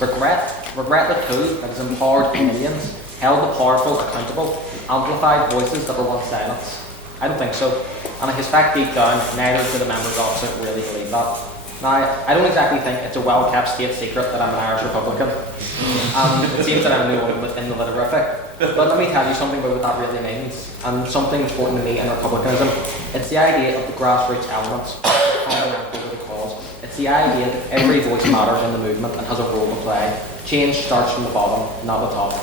Regret the tool that has empowered millions, held the powerful accountable, amplified voices that were once silenced. I don't think so. And I suspect deep down, neither do the members opposite really believe that. Now, I don't exactly think it's a well-kept state secret that I'm an Irish Republican. It seems that I'm the only one in the horrific. But let me tell you something about what that really means, and something important to me in republicanism. It's the idea of the grassroots elements, over the cause. It's the idea that every voice matters in the movement and has a role to play. Change starts from the bottom, not the top.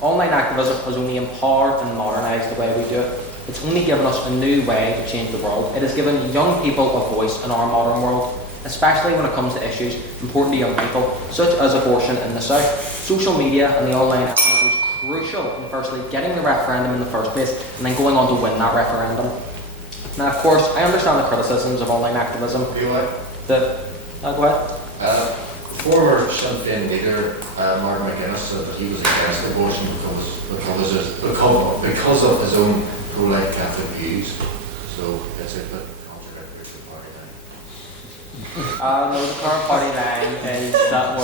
Online activism has only empowered and modernised the way we do it. It's only given us a new way to change the world. It has given young people a voice in our modern world, especially when it comes to issues important to young people, such as abortion in the South. Social media and the online element was crucial in firstly getting the referendum in the first place and then going on to win that referendum. Now, of course, I understand the criticisms of online activism. Go ahead. Former Sinn Féin leader Martin McGuinness said that he was against abortion because of his own pro-life Catholic views. So it's a bit contradictory to the party line. No, the current party line is that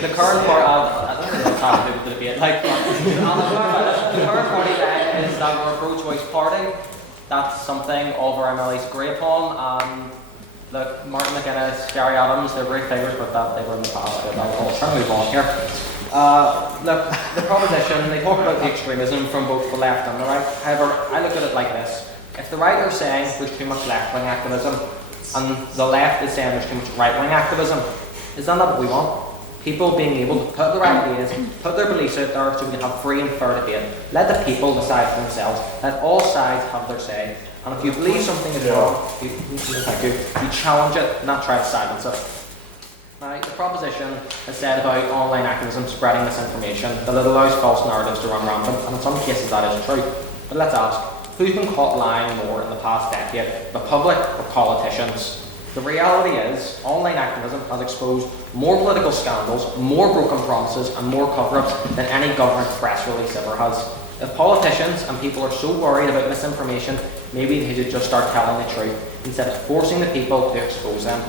the current party. I don't know what's happening with the debate. The current party line is that we're a pro-choice party. That's something all of our MLAs agree upon. Look, Martin McGuinness, Gary Adams, they're great figures, but that they were in the past. I'll try to move on here. Look, the proposition, they talk about the extremism from both the left and the right. However, I look at it like this. If the right are saying there's too much left-wing activism, and the left is saying there's too much right-wing activism, is that not what we want? People being able to put their ideas, put their beliefs out there so we can have free and fair debate. Let the people decide for themselves. Let all sides have their say. And if you believe something is wrong, you challenge it, not try to silence it. Now, the proposition has said about online activism spreading misinformation that it allows false narratives to run rampant, and in some cases that is true. But let's ask, who's been caught lying more in the past decade, the public or politicians? The reality is, online activism has exposed more political scandals, more broken promises, and more cover-ups than any government press release ever has. If politicians and people are so worried about misinformation, maybe they should just start telling the truth instead of forcing the people to expose them.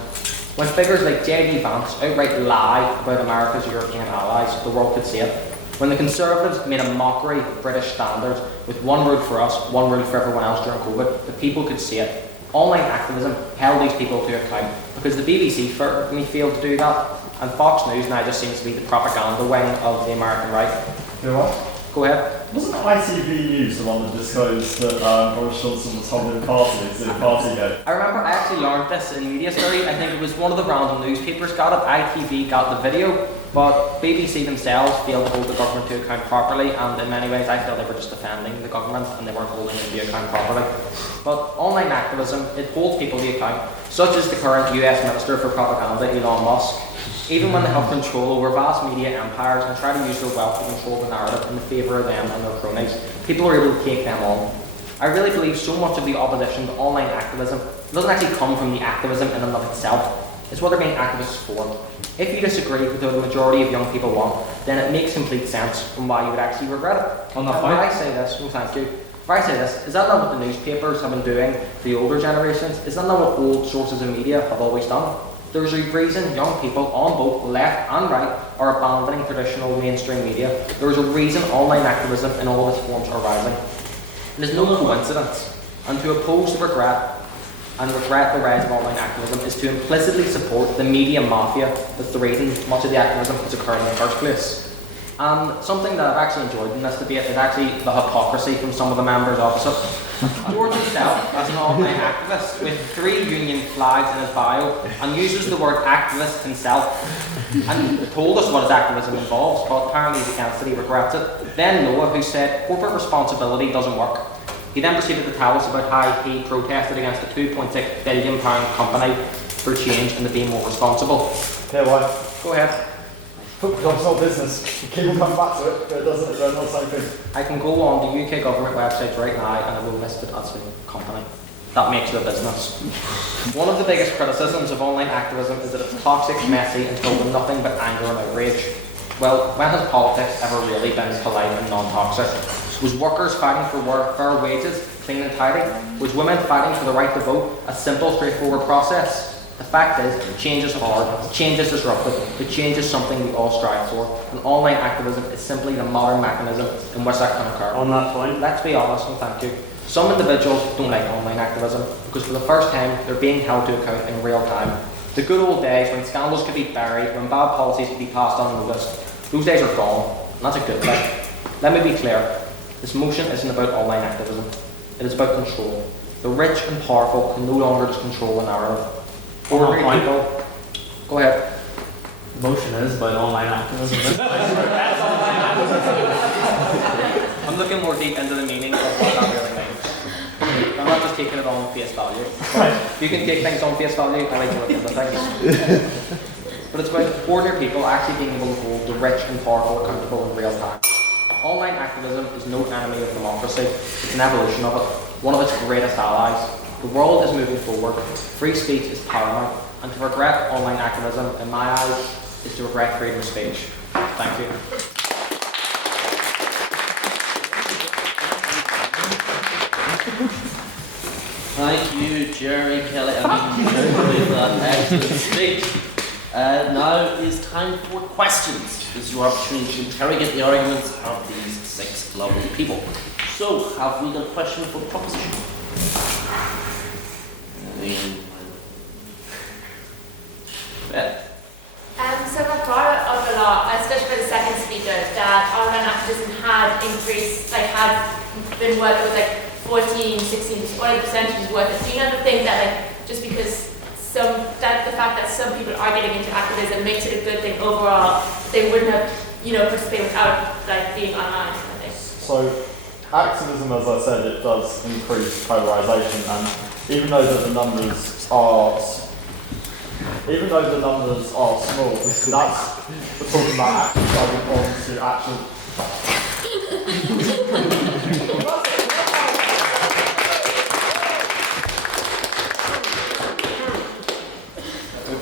When figures like J.D. Vance outright lie about America's European allies, the world could see it. When the Conservatives made a mockery of British standards with one rule for us, one rule for everyone else during COVID, the people could see it. Online activism held these people to account because the BBC certainly failed to do that, and Fox News now just seems to be the propaganda wing of the American right. You know what? Go ahead. Wasn't ITV News the one that disclosed that Boris Johnson was holding parties in Partygate? I remember I actually learned this in media study. I think it was one of the random newspapers got it. ITV got the video, but BBC themselves failed to hold the government to account properly, and in many ways I feel they were just defending the government and they weren't holding it to account properly. But online activism, it holds people to account, such as the current US Minister for Propaganda, Elon Musk. Even when they have control over vast media empires and try to use their wealth to control the narrative in the favour of them and their cronies, people are able to take them on. I really believe so much of the opposition to online activism doesn't actually come from the activism in and of itself. It's what they're being activists for. If you disagree with what the majority of young people want, then it makes complete sense and why you would actually regret it. On that When point, I say this, well, thank you. If I say this, is that not what the newspapers have been doing for the older generations? Is that not what old sources of media have always done? There's a reason young people on both left and right are abandoning traditional mainstream media. There's a reason online activism in all its forms are rising. It is no coincidence. And to oppose the regret the rise of online activism is to implicitly support the media mafia. That's the reason much of the activism has occurred in the first place. And something that I've actually enjoyed in this debate is actually the hypocrisy from some of the members opposite. George himself as an online activist with 3 union flags in his bio and uses the word activist himself and told us what his activism involves, but apparently he's against it, he regrets it. Then Noah, who said corporate responsibility doesn't work. He then proceeded to tell us about how he protested against a £2.6 billion company for change and to be more responsible. Okay, why? Go ahead. Job's not business. You keep on coming back to it, but it doesn't, it's not the same thing. I can go on the UK government website right now and I will list it as a company. That makes it a business. One of the biggest criticisms of online activism is that it's toxic, messy, and filled with nothing but anger and outrage. Well, when has politics ever really been polite and non-toxic? Was workers fighting for fair wages, clean and tidy? Was women fighting for the right to vote? A simple, straightforward process? The fact is, change is hard, change is disruptive, but change is something we all strive for, and online activism is simply the modern mechanism in which that can occur. On that point, let's be honest and thank you. Some individuals don't like online activism because for the first time they're being held to account in real time. The good old days when scandals could be buried, when bad policies could be passed unnoticed, those days are gone, and that's a good thing. Let me be clear, this motion isn't about online activism, it is about control. The rich and powerful can no longer just control the narrative. Ordinary people. Go ahead. The motion is about online activism. I'm looking more deep into the meaning of what that really means. I'm not just taking it on face value. You can take things on face value, I like to look into things. But it's about ordinary people actually being able to hold the rich and powerful accountable in real time. Online activism is no enemy of democracy, it's an evolution of it, one of its greatest allies. The world is moving forward. Free speech is paramount. And to regret online activism, in my eyes, is to regret freedom of speech. Thank you. Thank you, Jerry Kelly, and for that excellent speech. Now is time for questions. This is your opportunity to interrogate the arguments of these 6 lovely people. So, have we got a question for the proposition? Beth. So I've brought up a lot, especially for the second speaker, that online activism had increased, had been worth with 14, 16, whatever percentage is worth it. Do you never think that just because the fact that some people are getting into activism makes it a good thing overall, they wouldn't have, participated without being online? I think. So activism, as I said, it does increase polarisation, and even though the numbers are small, that's we're talking about actually going on to actual.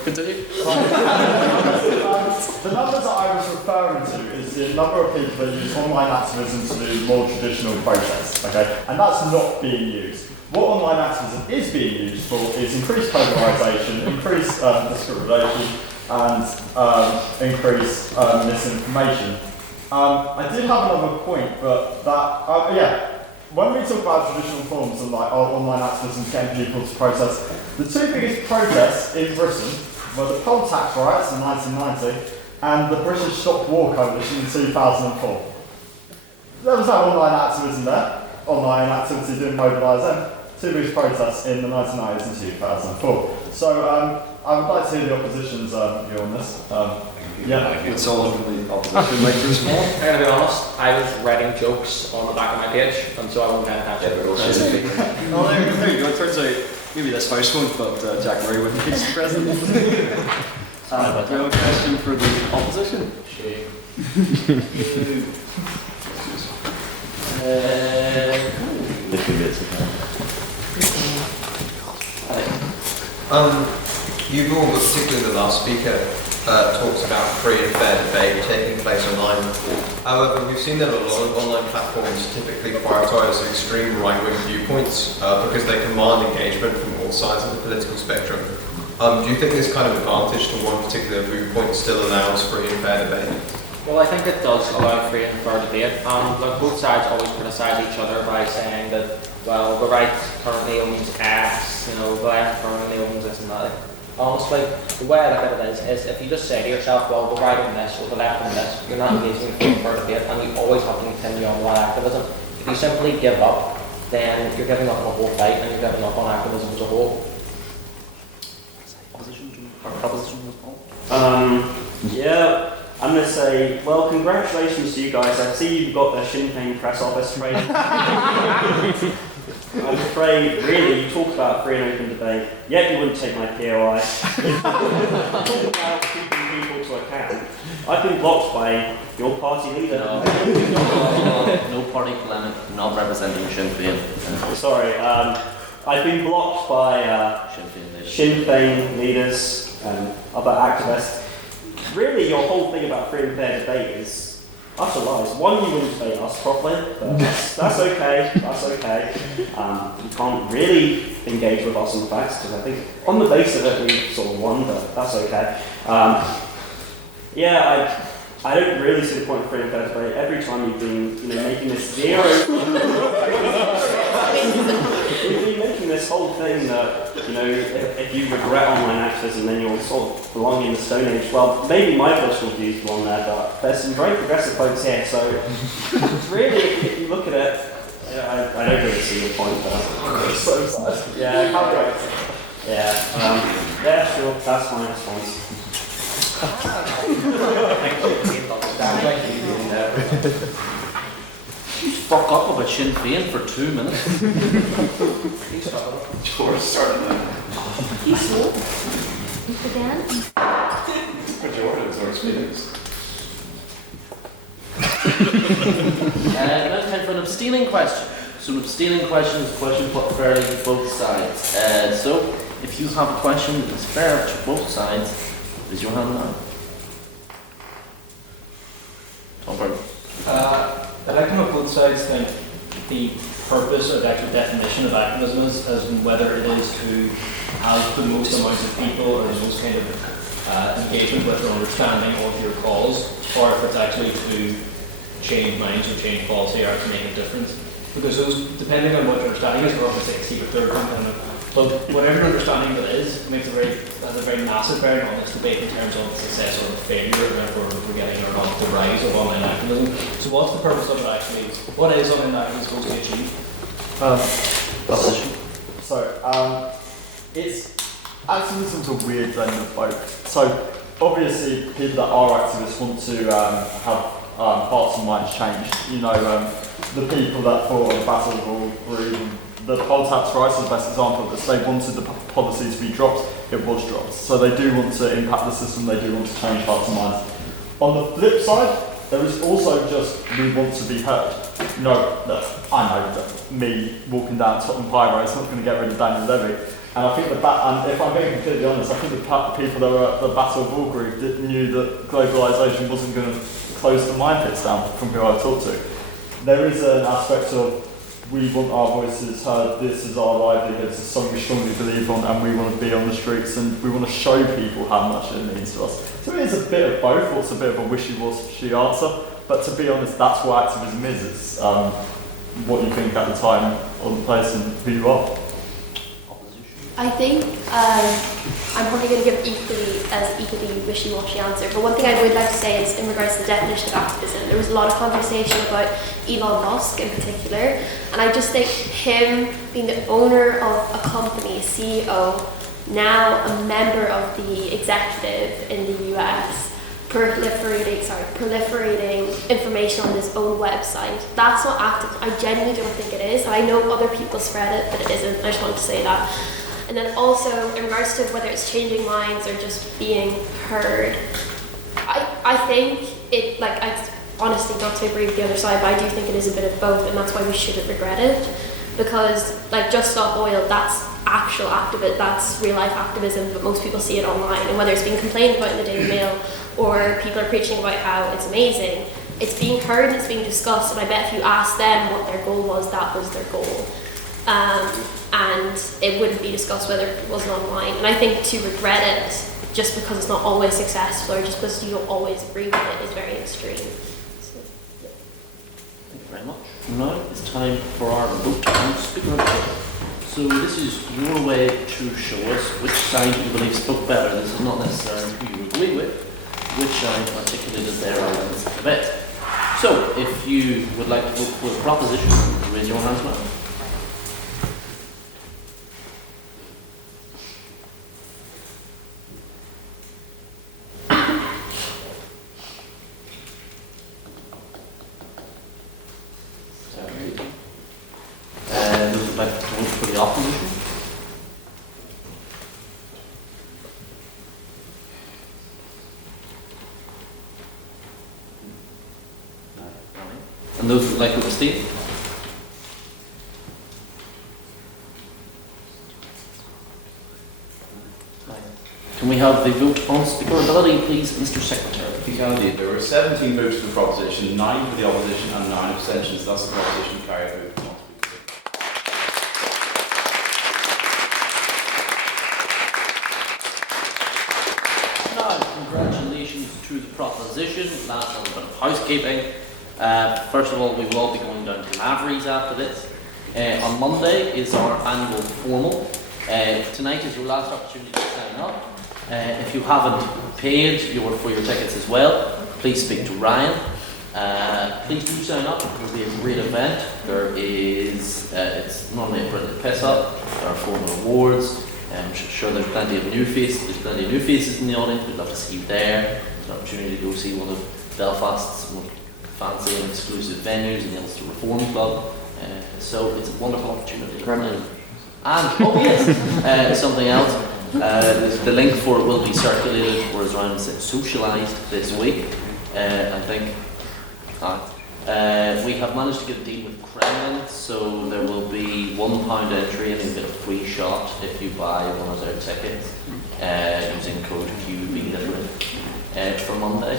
Continue. The numbers that I was referring to is the number of people that use online activism to do more traditional protests, okay? And that's not being used. What online activism is being used for is increased polarisation, increased discrimination, and increased misinformation. I did have another point, but when we talk about traditional forms of online activism getting people to protest, the 2 biggest protests in Britain were the poll tax riots in 1990 and the British Stop War Coalition in 2004. There was no online activism there. Online activity didn't mobilise them. 2 biggest protests in the 1990s and 2004. So I would like to hear the opposition's view on this. It's all over the opposition. I'm going to be honest, I was writing jokes on the back of my page, and so I wasn't paying attention. Oh, there you go. It turns out maybe this house won't, but Jack Murray wouldn't be president. Do you have a question for the opposition? You've all, but particularly the last speaker, talks about free and fair debate taking place online. However, we've seen that a lot of online platforms typically prioritise extreme right-wing viewpoints because they command engagement from all sides of the political spectrum. Do you think this kind of advantage to one particular viewpoint still allows free and fair debate? Well, I think it does allow free and fair debate. Both sides always criticise each other by saying that, well, the right currently owns X, the left currently owns this and that. Honestly, the way I look at it is if you just say to yourself, well, the right on this or the left on this, you're not engaging in free and fair debate, and you always have to continue on with activism. If you simply give up, then you're giving up on the whole fight and you're giving up on activism as a whole. I'm going to say, well, congratulations to you guys. I see you've got the Sinn Féin press office training. I'm afraid, really, you talk about free and open debate, yet you wouldn't take my POI. Talk about keeping people to account. I've been blocked by your party leader. No party polemic, not representing Sinn Féin. Sorry, I've been blocked by Sinn Féin leaders and other activists. Really, your whole thing about free and fair debate is utter lies. One, you wouldn't debate us properly, but that's okay. You can't really engage with us on the facts because I think on the base of it we sort of won, but that's okay. I don't really see the point of free and fair debate. Every time you've been, making this zero. You've been making this whole thing that, if you regret online activism, then you'll sort of belong in the Stone Age. Well, maybe my political views belong there, but there's some very progressive folks here, so really, if you look at it, I don't really see your point there. So sad. Sure, that's my response. You fuck up about Sinn Féin for 2 minutes. George started that. You swoop. Again? Jordan's our experience. Now time for an abstaining question. So an abstaining question is a question put fairly to both sides. So if you have a question that is fair to both sides, raise your hand now. Tom Brown. I'd like to know both sides think the purpose or the actual definition of activism is, as in whether it is to have the most amount of people or the most kind of engagement with or understanding of your cause, or if it's actually to change minds or change policy or to make a difference. Because those, depending on what your understanding is, or if it's like a secret third kind of, but whatever your understanding of it is, has a very massive bearing on this debate in terms of success or failure, and therefore we're getting or not the rise of online activism. So what's the purpose of it actually? What is online activism supposed to achieve? It's activism's a weird blend of both. So obviously people that are activists want to have hearts and minds changed. You know, the people that fought on the Battle of All the poll tax rise is the best example of this. They wanted the policy to be dropped, it was dropped. So they do want to impact the system, they do want to change hearts and minds. On the flip side, there is also just, we want to be heard. No, look, I know that me walking down Tottenham High Road is not going to get rid of Daniel Levy. And I think and if I'm being completely honest, I think the people that were at the Battle of All Group knew that globalisation wasn't going to close the mine pits down from who I've talked to. There is an aspect of, we want our voices heard, this is our livelihood, this is something we strongly believe on, and we want to be on the streets and we want to show people how much it means to us. So it is a bit of both, or it's a bit of a wishy-washy answer, but to be honest, that's what activism is. It's what you think at the time, on the place, and who you are. I think I'm probably going to give equally wishy-washy answer, but one thing I would like to say is in regards to the definition of activism, there was a lot of conversation about Elon Musk in particular, and I just think him being the owner of a company, CEO, now a member of the executive in the US, proliferating information on his own website, that's not active. I genuinely don't think it is, and I know other people spread it, but it isn't. I just wanted to say that. And then also, in regards to whether it's changing minds or just being heard, I think it, like, I honestly, not to agree with the other side, but I do think it is a bit of both, and that's why we shouldn't regret it. Because, like, Just Stop Oil, that's actual activism, that's real life activism, but most people see it online. And whether it's being complained about in the Daily Mail or people are preaching about how it's amazing, it's being heard and it's being discussed, and I bet if you asked them what their goal was, that was their goal. And it wouldn't be discussed whether it wasn't online. And I think to regret it just because it's not always successful or just because you don't always agree with it is very extreme. So, yeah. Thank you very much. Now it's time for our vote on speaker. So this is your way to show us which side you believe spoke better. This is not necessarily who you agree with, which side articulated their arguments a bit. So if you would like to vote for the proposition, raise your hands now. And those who would like to abstain? Can we have the vote on speakerability, please, Mr. Secretary? You can indeed. There were 17 votes for the proposition, 9 for the opposition, and 9 abstentions. Thus, the proposition carried vote on speakerability. Congratulations to the proposition. Last little bit of housekeeping. First of all, we will all be going down to Lavery's after this. On Monday is our annual formal. Tonight is your last opportunity to sign up. If you haven't paid for your tickets as well, please speak to Ryan. Please do sign up. It will be a great event. There is, it's normally a brilliant piss up. There are formal awards. I'm sure there's plenty of new faces. There's plenty of new faces in the audience. We'd love to see you there. It's an opportunity to go see one of Belfast's most fancy and exclusive venues in the Ulster Reform Club. So it's a wonderful opportunity. And oh yes, something else. The link for it will be circulated, or as Ryan said, socialised this week. I think We have managed to get a deal with Kremlin, so there will be £1 entry and you get a free shot if you buy one of their tickets using code QBLiterate for Monday.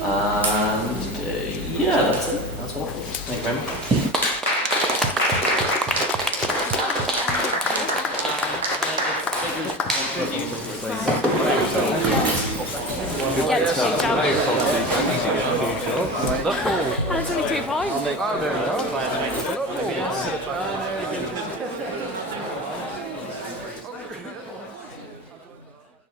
And yeah, that's it. That's all. Thank you very much. And it's only £2.